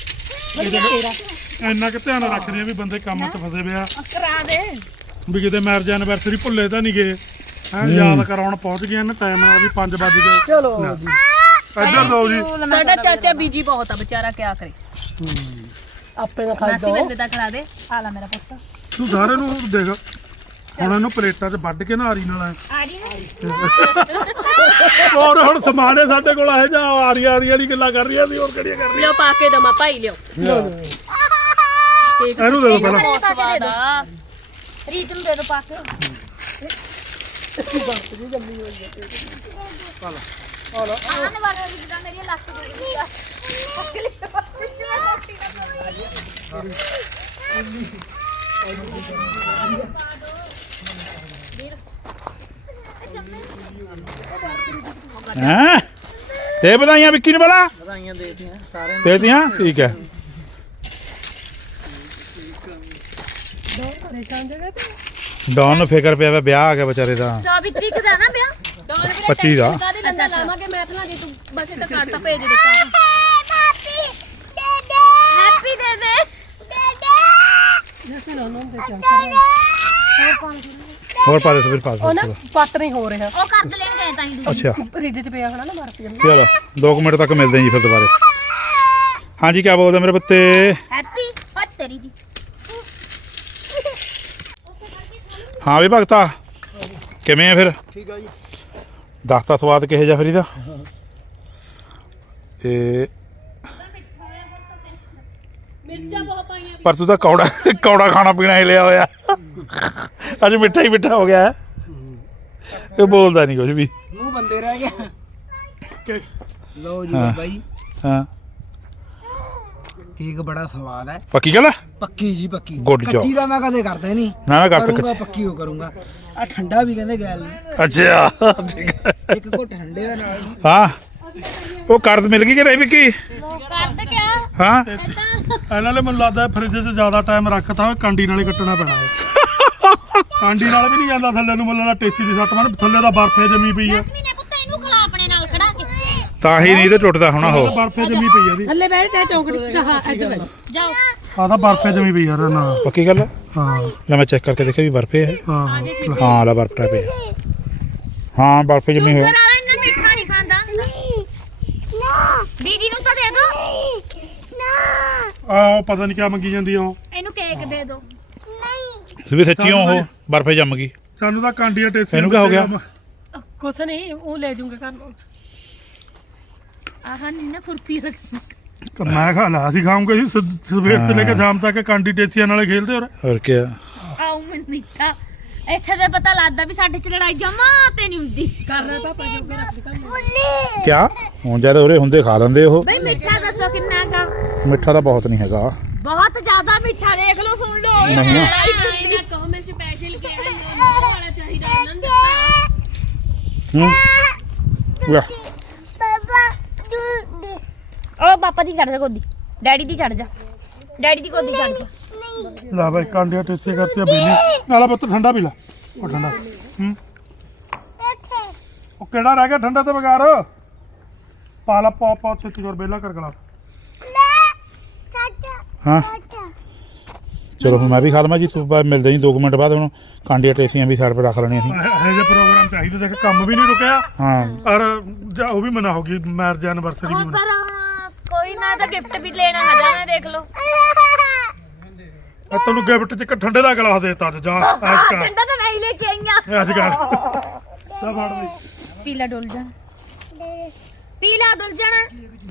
[SPEAKER 5] ਇੰਨਾ ਕਿ ਧਿਆਨ ਰੱਖਦੇ ਆ ਵੀ ਬੰਦੇ ਕੰਮ 'ਚ ਫਸੇ ਪਿਆ
[SPEAKER 2] ਕਰਾ ਦੇ
[SPEAKER 5] ਵੀ ਕਿਤੇ ਮੈਰਿਜ ਐਨਵਰਸਰੀ ਭੁੱਲੇ ਤਾਂ ਨਹੀਂ ਗਏ ਹੈਂ ਯਾਦ ਕਰਾਉਣ ਪਹੁੰਚ ਗਏ ਨੇ ਟਾਈਮ ਨਾਲ ਵੀ ਪੰਜ ਵੱਜ ਗਏ
[SPEAKER 1] ਚਲੋ
[SPEAKER 5] ਜੀ ਇੱਧਰ ਦੋ ਜੀ
[SPEAKER 3] ਸਾਡਾ ਚਾਚਾ ਬੀਜੀ ਬਹੁਤ ਆ ਵਿਚਾਰਾ ਕਿਆ ਕਰੇ
[SPEAKER 1] ਆਪੇ ਦਾ ਖਾਈ
[SPEAKER 3] ਮਾਸੀ
[SPEAKER 1] ਦੋ
[SPEAKER 3] ਮੈਨੂੰ ਤਾਂ ਖਿਲਾ ਦੇ
[SPEAKER 2] ਆ ਲੈ ਮੇਰਾ ਪੁੱਤ
[SPEAKER 5] ਤੂੰ ਸਾਰੇ ਨੂੰ ਦੇਖ ਹੁਣ ਇਹਨੂੰ ਪਲੇਟਾਂ 'ਚ ਵੱਢ ਕੇ ਨਾ ਆਰੀ ਨਾਲ ਐ
[SPEAKER 2] ਆ ਜੀ ਨਾ
[SPEAKER 5] ਹੋਰ ਹੁਣ ਸਮਾਨੇ ਸਾਡੇ ਕੋਲ ਇਹ ਜਾ ਆਰੀ ਆਰੀ ਵਾਲੀ ਗੱਲਾਂ ਕਰ ਰਹੀਆਂ ਸੀ ਹੋਰ ਕਿਹੜੀਆਂ ਕਰ
[SPEAKER 3] ਲਿਓ ਪਾ ਕੇ ਦਮਾ ਭਾਈ ਲਿਓ ਕੇਕ
[SPEAKER 5] ਇਹਨੂੰ ਦੇ ਦਿਓ ਪਹਿਲਾਂ
[SPEAKER 3] ਬਹੁਤ ਸਵਾਦ ਆ
[SPEAKER 2] ਰੀਤ ਨੂੰ ਦੇ ਦੋ ਪਾ ਕੇ ਆਨ ਵਾਲਾ ਜਿੱਦਾਂ ਮੇਰੀ ਲੱਕ ਦੇ ਗਈ ਆ ਅਗਲੀ ਰੋਟੀ
[SPEAKER 4] ਹਾਂ ਤੇ ਵਧਾਈਆਂ ਵਿੱਕੀ ਨੂੰ ਬਲਾ
[SPEAKER 6] ਵਧਾਈਆਂ ਦੇਤੀਆਂ ਸਾਰਿਆਂ
[SPEAKER 4] ਦੇ ਦਿੱਤੀਆਂ ਠੀਕ ਹੈ
[SPEAKER 1] ਪਰੇਸ਼ਾਨ ਜਗ੍ਹਾ ਤੇ
[SPEAKER 4] ਡੌਨ ਨੂੰ ਫਿਕਰ ਪਿਆ ਵਾ ਵਿਆਹ ਆ ਗਿਆ ਵਿਚਾਰੇ ਦਾ
[SPEAKER 2] ਚੌਵੀ ਤਰੀਕ ਦਾ ਨਾ ਵਿਆਹ
[SPEAKER 4] ਪੱਚੀ ਦਾ
[SPEAKER 3] ਕਾਦੇ ਲੰਦਾ ਲਾਵਾਂਗੇ ਮੈਂ ਤਾਂ ਜੇ ਤੂੰ ਬਸ ਇਹ ਤਾਂ ਕਾਰਡ ਤਾਂ ਭੇਜ ਦਿੱਤਾ
[SPEAKER 2] ਹੈਪੀ ਦੇ ਦੇ
[SPEAKER 1] ਜੈਸੇ ਨਾ ਉਹਨਾਂ ਦੇ ਚਾਹ
[SPEAKER 4] ਹੋਰ ਪਾ ਦੇ ਫਿਰ ਪਾ
[SPEAKER 1] ਉਹ ਨਾ
[SPEAKER 4] ਦੇ
[SPEAKER 1] ਪੱਟ ਨਹੀਂ ਹੋ ਰਿਹਾ
[SPEAKER 2] ਉਹ ਕਰ ਲੈਣ ਗਏ ਤਾਂ ਹੀ
[SPEAKER 4] ਅੱਛਾ
[SPEAKER 1] ਫ੍ਰਿਜ 'ਚ ਪਿਆ ਹੋਣਾ ਨਾ ਮਾਰ ਪੀ
[SPEAKER 4] ਚਲੋ ਦੋ ਕੁ ਮਿੰਟ ਤੱਕ ਮਿਲਦੇ ਹਾਂ ਜੀ ਫਿਰ ਦੁਬਾਰੇ ਹਾਂਜੀ ਕੀ ਬੋਲਦੇ ਮੇਰੇ ਬੱਤੇ
[SPEAKER 2] ਹੈਪੀ ਹੱਟ ਤੇਰੀ ਦੀ
[SPEAKER 4] ਹਾਂ ਵੀ ਭਗਤਾ ਕਿਵੇਂ ਆ ਫਿਰ
[SPEAKER 6] ਠੀਕ ਆ ਜੀ
[SPEAKER 4] ਦੱਸਤਾ ਸਵਾਦ ਕਿਹੋ ਜਿਹਾ ਫਿਰ ਇਹਦਾ ਇਹ
[SPEAKER 3] ਮਿਰਚਾਂ ਬਹੁਤ ਪਾਈਆਂ
[SPEAKER 4] ਪਰ ਤੂੰ ਤਾਂ ਕੌੜਾ ਕੌੜਾ ਖਾਣਾ ਪੀਣਾ ਹੀ ਲਿਆ ਹੋਇਆ ਅੱਜ ਮਿੱਠਾ ਹੀ ਮਿੱਠਾ ਹੋ ਗਿਆ ਇਹ ਬੋਲਦਾ ਨਹੀਂ ਕੁਝ ਵੀ
[SPEAKER 6] ਮੂੰਹ ਬੰਦੇ ਰਹਿ ਗਿਆ
[SPEAKER 5] ਕਿ
[SPEAKER 6] ਲਓ ਜੀ
[SPEAKER 4] ਹਾਂ।
[SPEAKER 6] ਬਾਬਾ ਜੀ
[SPEAKER 4] ਹਾਂ
[SPEAKER 6] ਕੇਕ ਬੜਾ ਸਵਾਦ ਹੈ
[SPEAKER 4] ਪੱਕੀ ਗੱਲ ਆ?
[SPEAKER 6] ਪੱਕੀ ਜੀ ਪੱਕੀ
[SPEAKER 4] Good job.
[SPEAKER 6] ਕੱਚੀ ਦਾ ਮੈਂ ਕਦੇ ਕਰਦਾ ਨਹੀਂ
[SPEAKER 4] ਨਾ ਨਾ ਕਰ
[SPEAKER 6] ਕਰੂੰਗਾ
[SPEAKER 4] ਸਕ
[SPEAKER 6] ਪੱਕੀ ਉਹ ਕਰੂੰਗਾ ਆ ਠੰਡਾ ਵੀ ਕਹਿੰਦੇ ਗੈਲ ਨੂੰ
[SPEAKER 4] ਅੱਛਾ ਠੀਕ ਹੈ
[SPEAKER 6] ਇੱਕ ਘੁੱਟ ਠੰਡੇ ਦਾ ਨਾਲ ਜੀ।
[SPEAKER 4] ਹਾਂ ਉਹ ਕਰਦ ਮਿਲ ਗਈ ਕਿ ਨਹੀਂ ਵਿੱਕੀ
[SPEAKER 2] ਕਰਦ ਕਿਆ
[SPEAKER 4] ਹਾਂ
[SPEAKER 5] ਇਹਨਾਂ ਨੇ ਮੈਨੂੰ ਲੱਗਦਾ ਫ੍ਰਿਜ 'ਚ ਜ਼ਿਆਦਾ ਟਾਈਮ ਰੱਖਤਾ ਹੋਇਆ ਕਾਂਡੀ ਨਾਲੇ ਕੱਟਣਾ ਪੈਣਾ ਹੈ ਕਾਂਡੀ ਨਾਲ ਵੀ ਨਹੀਂ ਜਾਂਦਾ ਥੱਲੇ ਨੂੰ ਮੁੱਲਾ ਟੇਸੀ ਦੀ ਸੱਟ ਮਾਰ ਥੱਲੇ ਦਾ ਬਰਫੇ ਜੰਮੀ ਪਈ ਹੈ
[SPEAKER 2] ਜਸਮੀ ਨੇ ਪੁੱਤ ਇਹਨੂੰ ਖਿਲਾ ਆਪਣੇ ਨਾਲ ਖੜਾ ਕੇ
[SPEAKER 4] ਤਾਂ ਹੀ ਨਹੀਂ ਤੇ ਟੁੱਟਦਾ ਹੋਣਾ ਉਹ
[SPEAKER 5] ਬਰਫੇ ਜੰਮੀ ਪਈ ਹੈ ਇਹਦੀ
[SPEAKER 1] ਥੱਲੇ ਬਹਿ ਜਾ ਚੌਂਕੜੀ ਹਾਂ ਇੱਧਰ ਬਹਿ
[SPEAKER 2] ਜਾਓ
[SPEAKER 5] ਆਹ ਤਾਂ ਬਰਫੇ ਜੰਮੀ ਪਈ ਯਾਰ ਨਾ
[SPEAKER 4] ਪੱਕੀ ਗੱਲ ਆ?
[SPEAKER 5] ਹਾਂ
[SPEAKER 4] ਲੈ ਮੈਂ ਚੈੱਕ ਕਰਕੇ ਦੇਖਿਆ ਵੀ ਬਰਫੇ ਹੈ
[SPEAKER 5] ਹਾਂ
[SPEAKER 4] ਹਾਂ ਲੈ ਬਰਫ ਪਿਆ ਹਾਂ ਬਰਫੇ ਜੰਮੀ ਹੋਇਆ
[SPEAKER 2] ਸ਼ੂਗਰ ਵਾਲਾ ਇੰਨਾ ਮਿੱਠਾ ਨਹੀਂ ਖਾਂਦਾ ਦੀਦੀ ਨੂੰ ਤਾਂ ਦੇ ਦੋ
[SPEAKER 5] ਆਹ ਪਤਾ ਨਹੀਂ ਕਿਆ ਮੰਗੀ ਜਾਂਦੀ ਆ ਉਹ
[SPEAKER 2] ਇਹਨੂੰ ਕੇਕ ਦੇ ਦੋ
[SPEAKER 4] ਵੀ ਸੱਚੀ ਉਹ ਬਰਫੇ ਜੰਮ ਗਈ
[SPEAKER 5] ਸਾਨੂੰ ਤਾਂ ਕਾਂਡੀਆਂ ਟੇਸੀ
[SPEAKER 4] ਇਹਨੂੰ ਕਿਆ ਹੋ ਗਿਆ?
[SPEAKER 1] ਕੁਛ ਨਹੀਂ ਉਹ ਲੈ ਜਾਊਂਗਾ ਘਰ ਨੂੰ
[SPEAKER 2] ਆਹ ਨਹੀਂ ਨਾ ਫੁਰਪੀ ਰੱਖ
[SPEAKER 5] ਮੈਂ ਖਾ ਲਾ ਅਸੀਂ ਖਾਉਂਗੇ ਜੀ ਸ- ਸਵੇਰ ਤੋਂ ਲੈ ਕੇ ਸ਼ਾਮ ਤੱਕ ਕਾਂਡੀ ਟੇਸੀਆਂ ਨਾਲੇ ਖੇਲਦੇ ਹੋਰ
[SPEAKER 4] ਹੋਰ ਕੀ
[SPEAKER 2] ਆਉ ਮੈਂ ਮਿੱਠਾ ਇੱਥੇ ਤਾਂ ਪਤਾ ਲੱਗਦਾ ਵੀ ਸਾਡੇ ਚ ਲੜਾਈ ਜਮਾ ਤੇ ਨਹੀਂ ਹੁੰਦੀ
[SPEAKER 1] ਕਰ ਰਿਹਾ ਪਾਪਾ ਜੋ ਕਰ ਰੱਖ ਘਰ ਨੂੰ
[SPEAKER 4] ਕਿਆ ਹੁਣ ਜਦ ਉਰੇ ਹੁੰਦੇ ਖਾ ਲੈਂਦੇ ਉਹ
[SPEAKER 2] ਬਈ ਮਿੱਠਾ ਦੱਸੋ ਕਿੰਨਾ ਕਾ
[SPEAKER 4] ਮਿੱਠਾ ਤਾਂ ਬਹੁਤ ਨਹੀਂ ਹੈਗਾ
[SPEAKER 2] ਬਹੁਤ ਜ਼ਿਆਦਾ ਮਿੱਠਾ ਦੇਖ ਲਓ ਸੁਣ ਲਓ
[SPEAKER 4] ਨਹੀਂ ਨਾ।
[SPEAKER 2] ਲੜਾਈ ਹੁੰਦੀ।
[SPEAKER 3] ਇਹਨਾਂ ਕਹੋ ਮੈਂ ਸਪੈਸ਼ਲ ਕਿਹਾ ਹੈ ਉਹ ਵਾਲਾ ਚਾਹੀਦਾ ਇਹਨਾਂ ਨੂੰ ਦਿੱਤਾ
[SPEAKER 4] ਹੂੰ ਵਾਹ
[SPEAKER 2] ਓ ਪਾਪਾ ਦੀ ਚੜ ਜਾ ਗੋਦੀ ਡੈਡੀ ਦੀ ਚੜ ਜਾ ਡੈਡੀ ਦੀ ਗੋਦੀ ਚੜ ਜਾ
[SPEAKER 5] ਲਾ ਬਾਈ ਕਾਂਡੀਆਂ ਟੇਸੀ ਕਰਤੀ ਬੇਲੀ ਨਾਲਾ ਪੁੱਤ ਠੰਡਾ ਪੀ ਲੈ ਉਹ ਠੰਡਾ ਹੂੰ ਉਹ ਕਿਹੜਾ ਰਹਿ ਗਿਆ ਠੰਡਾ ਤੇ ਬਗਾਰ ਪਾਲਾ ਪਾ ਪਾ ਛੇਤੀ ਕਰ ਬੇਲਾ ਕਰ ਗਲਾ
[SPEAKER 4] ਹਾਂ ਚਲੋ ਹੁਣ ਮੈਂ ਵੀ ਖਾ ਲਵਾਂ ਜੀ ਤੂੰ ਬਾਅਦ ਮਿਲਦੇ ਜੀ ਦੋ ਕੁ ਮਿੰਟ ਬਾਅਦ ਹੁਣ ਕਾਂਡੀਆਂ ਟੇਸੀਆਂ ਵੀ ਸਾਈਡ 'ਤੇ ਰੱਖ ਲੈਣੀਆਂ ਸੀ
[SPEAKER 5] ਇਹੋ ਜਿਹੇ ਪ੍ਰੋਗਰਾਮ ਚਾਹੀਦੇ ਦੇਖ ਕੰਮ ਵੀ ਨਹੀਂ ਰੁਕਿਆ
[SPEAKER 4] ਹਾਂ
[SPEAKER 5] ਔਰ ਜਾਂ ਉਹ ਵੀ ਮਨਾ ਹੋ ਗਈ ਮੈਰਿਜ ਐਨਵਰਸਰੀ ਵੀ
[SPEAKER 2] ਹੁਣ
[SPEAKER 5] ਮਨਾ
[SPEAKER 2] ਪਰ ਹੁਣ ਕੋਈ ਨਾ ਤਾਂ ਗਿਫਟ ਵੀ ਲੈਣਾ ਹੈ ਜਾਣਾ ਦੇਖ ਲਓ
[SPEAKER 5] ਆ ਤੈਨੂੰ ਗਿਫਟ 'ਚ ਇੱਕ ਠੰਡੇ ਦਾ ਗਲਾਸ ਦੇਤਾ ਅੱਜ ਜਾ ਐਸ਼ ਕਰ
[SPEAKER 2] ਠੰਡਾ ਤਾਂ ਨਹੀਂ ਲੈ ਕੇ ਆਈਆਂ
[SPEAKER 5] ਐਸ਼ ਕਰ ਜਾ ਫੜ ਦੇ
[SPEAKER 2] ਪੀਲਾ ਡੁੱਲ ਜਾ ਪੀਲਾ ਡੁੱਲ ਜਾਣਾ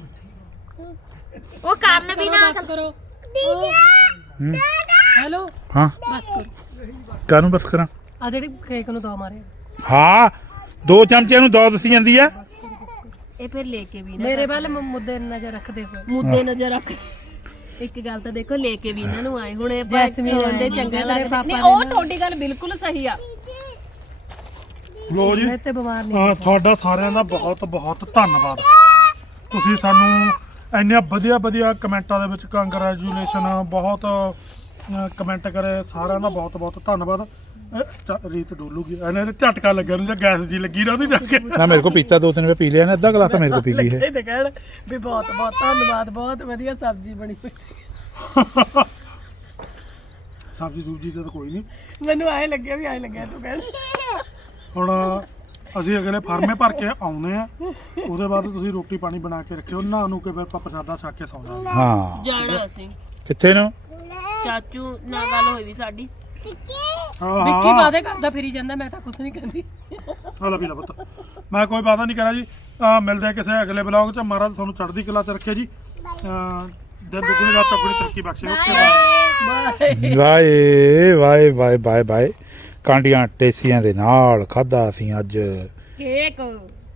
[SPEAKER 2] ਉਹ ਕਰਨ ਵੀ ਨਾ
[SPEAKER 1] ਬਸ ਕਰੋ
[SPEAKER 4] ਹੂੰ
[SPEAKER 1] ਹੈਲੋ
[SPEAKER 4] ਹਾਂ
[SPEAKER 1] ਬਸ ਕਰੋ
[SPEAKER 4] ਕਾਹਨੂੰ ਬਸ ਕਰਾਂ
[SPEAKER 1] ਆ ਜਿਹੜੀ ਕੇਕ ਨੂੰ ਦੋ ਮਾਰੇ
[SPEAKER 4] ਹਾਂ ਦੋ ਚਮਚਿਆਂ ਨੂੰ ਦੋ ਦੱਸੀ ਜਾਂਦੀ ਆ
[SPEAKER 3] ਇਹ ਫਿਰ ਲੈ ਕੇ ਵੀ ਨਾ
[SPEAKER 1] ਮੇਰੇ ਵੱਲ ਮ- ਮੁੱਦੇ ਨਜ਼ਰ ਰੱਖਦੇ ਹੋਏ
[SPEAKER 3] ਮੁੱਦੇ ਨਜ਼ਰ ਰੱਖ ਇੱਕ ਗੱਲ ਤਾਂ ਦੇਖੋ ਲੈ ਕੇ ਵੀ ਇਹਨਾਂ ਨੂੰ ਆਏ ਹੁਣ ਇਹ
[SPEAKER 1] ਜੈਸਮੀਨ
[SPEAKER 3] ਹੁੰਦੇ
[SPEAKER 1] ਆਏ,
[SPEAKER 3] ਚੰਗਾ
[SPEAKER 1] ਤੇਰੇ
[SPEAKER 3] ਲੱਗਦਾ
[SPEAKER 1] ਪਾਪਾ
[SPEAKER 3] ਨਹੀਂ
[SPEAKER 1] ਨੇ
[SPEAKER 3] ਉਹ
[SPEAKER 1] ਨਾ-
[SPEAKER 3] ਤੁਹਾਡੀ ਗੱਲ ਬਿਲਕੁਲ ਸਹੀ ਆ
[SPEAKER 5] ਲੋ ਜੀ
[SPEAKER 1] ਮੈਂ ਤੇ ਬਿਮਾਰ ਨਹੀਂ
[SPEAKER 5] ਅਹ ਤੁਹਾਡਾ ਸਾਰਿਆਂ ਦਾ ਬਹੁਤ ਬਹੁਤ ਧੰਨਵਾਦ ਤੁਸੀਂ ਸਾਨੂੰ ਇੰਨੀਆਂ ਵਧੀਆ ਵਧੀਆ ਕਮੈਂਟਾਂ ਦੇ ਵਿੱਚ ਕੰਗ੍ਰੈਚੁਲੇਸ਼ਨ ਬਹੁਤ ਕਮੈਂਟ ਕਰੇ ਸਾਰਿਆਂ ਦਾ ਬਹੁਤ ਬਹੁਤ ਧੰਨਵਾਦ ਇਹ ਚ- ਰੀਤ ਡੋਲੂਗੀ ਇਹਨੇ ਤੇ ਝਟਕਾ ਲੱਗਿਆ ਨੂੰ ਜਾਂ ਗੈਸ ਜੀ ਲੱਗੀ ਨਾ ਉਹਦੀ ਜਾ ਕੇ
[SPEAKER 4] ਨਾ ਮੇਰੇ ਕੋ ਪੀਤਾ ਦੋ ਤਿੰਨ ਵਾਰ ਪੀ ਲਿਆ ਨਾ ਅੱਧਾ ਗਲਾਸ ਤਾਂ ਮੇਰੇ ਕੋ ਪੀ ਗਈ ਹੈ
[SPEAKER 1] ਇਹ ਤੇ ਕਹਿਣ ਵੀ ਬਹੁਤ ਬਹੁਤ ਧੰਨਵਾਦ ਬਹੁਤ ਵਧੀਆ ਸਬਜ਼ੀ ਬਣੀ ਹੋਈ
[SPEAKER 5] ਸਬਜ਼ੀ ਸੂਬਜੀ ਤਾਂ ਕੋਈ ਨਹੀਂ
[SPEAKER 1] ਮੈਨੂੰ ਆਏ ਲੱਗਿਆ ਵੀ ਆਏ ਲੱਗਿਆ ਤੂੰ ਕਹਿਣ
[SPEAKER 5] ਹੁਣ ਅਸੀਂ ਅਗਲੇ ਫਾਰਮੇ ਭਰ ਕੇ ਆਉਨੇ ਆ ਉਹਦੇ ਬਾਅਦ ਤੁਸੀਂ ਰੋਟੀ ਪਾਣੀ ਬਣਾ ਕੇ ਰੱਖਿਓ ਨਾ ਨੂੰ ਕਿ ਫਿਰ ਆਪਾਂ ਪ੍ਰਸ਼ਾਦਾ ਛਕ ਕੇ ਸੌਣਾ
[SPEAKER 4] ਹਾਂ
[SPEAKER 3] ਜਾਣਾ ਅਸੀਂ
[SPEAKER 4] ਕਿੱਥੇ ਨੂੰ
[SPEAKER 3] ਚਾਚੂ ਨਾਲ ਗੱਲ ਹੋਈ ਵੀ ਸਾਡੀ
[SPEAKER 5] ਹਾਂ
[SPEAKER 1] ਵਿੱਕੀ ਵਾਦੇ ਕਰਦਾ ਫਿਰੀ ਜਾਂਦਾ ਮੈਂ ਤਾਂ ਕੁਝ ਨਹੀਂ ਕਹਿੰਦੀ
[SPEAKER 5] ਹਾਲਾ ਵੀ ਪੁੱਤ ਮੈਂ ਕੋਈ ਵਾਦਾ ਨਹੀਂ ਕਰਾਂ ਜੀ ਅਹ ਮਿਲਦੇ ਆ ਕਿਸੇ ਅਗਲੇ ਬਲੌਗ 'ਚ ਮਹਾਰਾਜ ਤੁਹਾਨੂੰ ਚੜ੍ਹਦੀ ਕਲਾ 'ਚ ਰੱਖੇ ਜੀ ਅਹ ਦਿਨ ਦੁਗਣੀ ਰਾਤ ਚੌਗੁਣੀ ਤਰੱਕੀ ਬਖਸ਼ੇ ਓਕੇ ਬਾਏ
[SPEAKER 4] ਵਾਏ ਵਾਏ ਵਾਏ ਬਾਏ ਬਾਏ ਕਾਂਡੀਆਂ ਟੇਸੀਆਂ ਦੇ ਨਾਲ ਖਾਦਾ ਅਸੀਂ ਅੱਜ
[SPEAKER 2] ਕੇਕ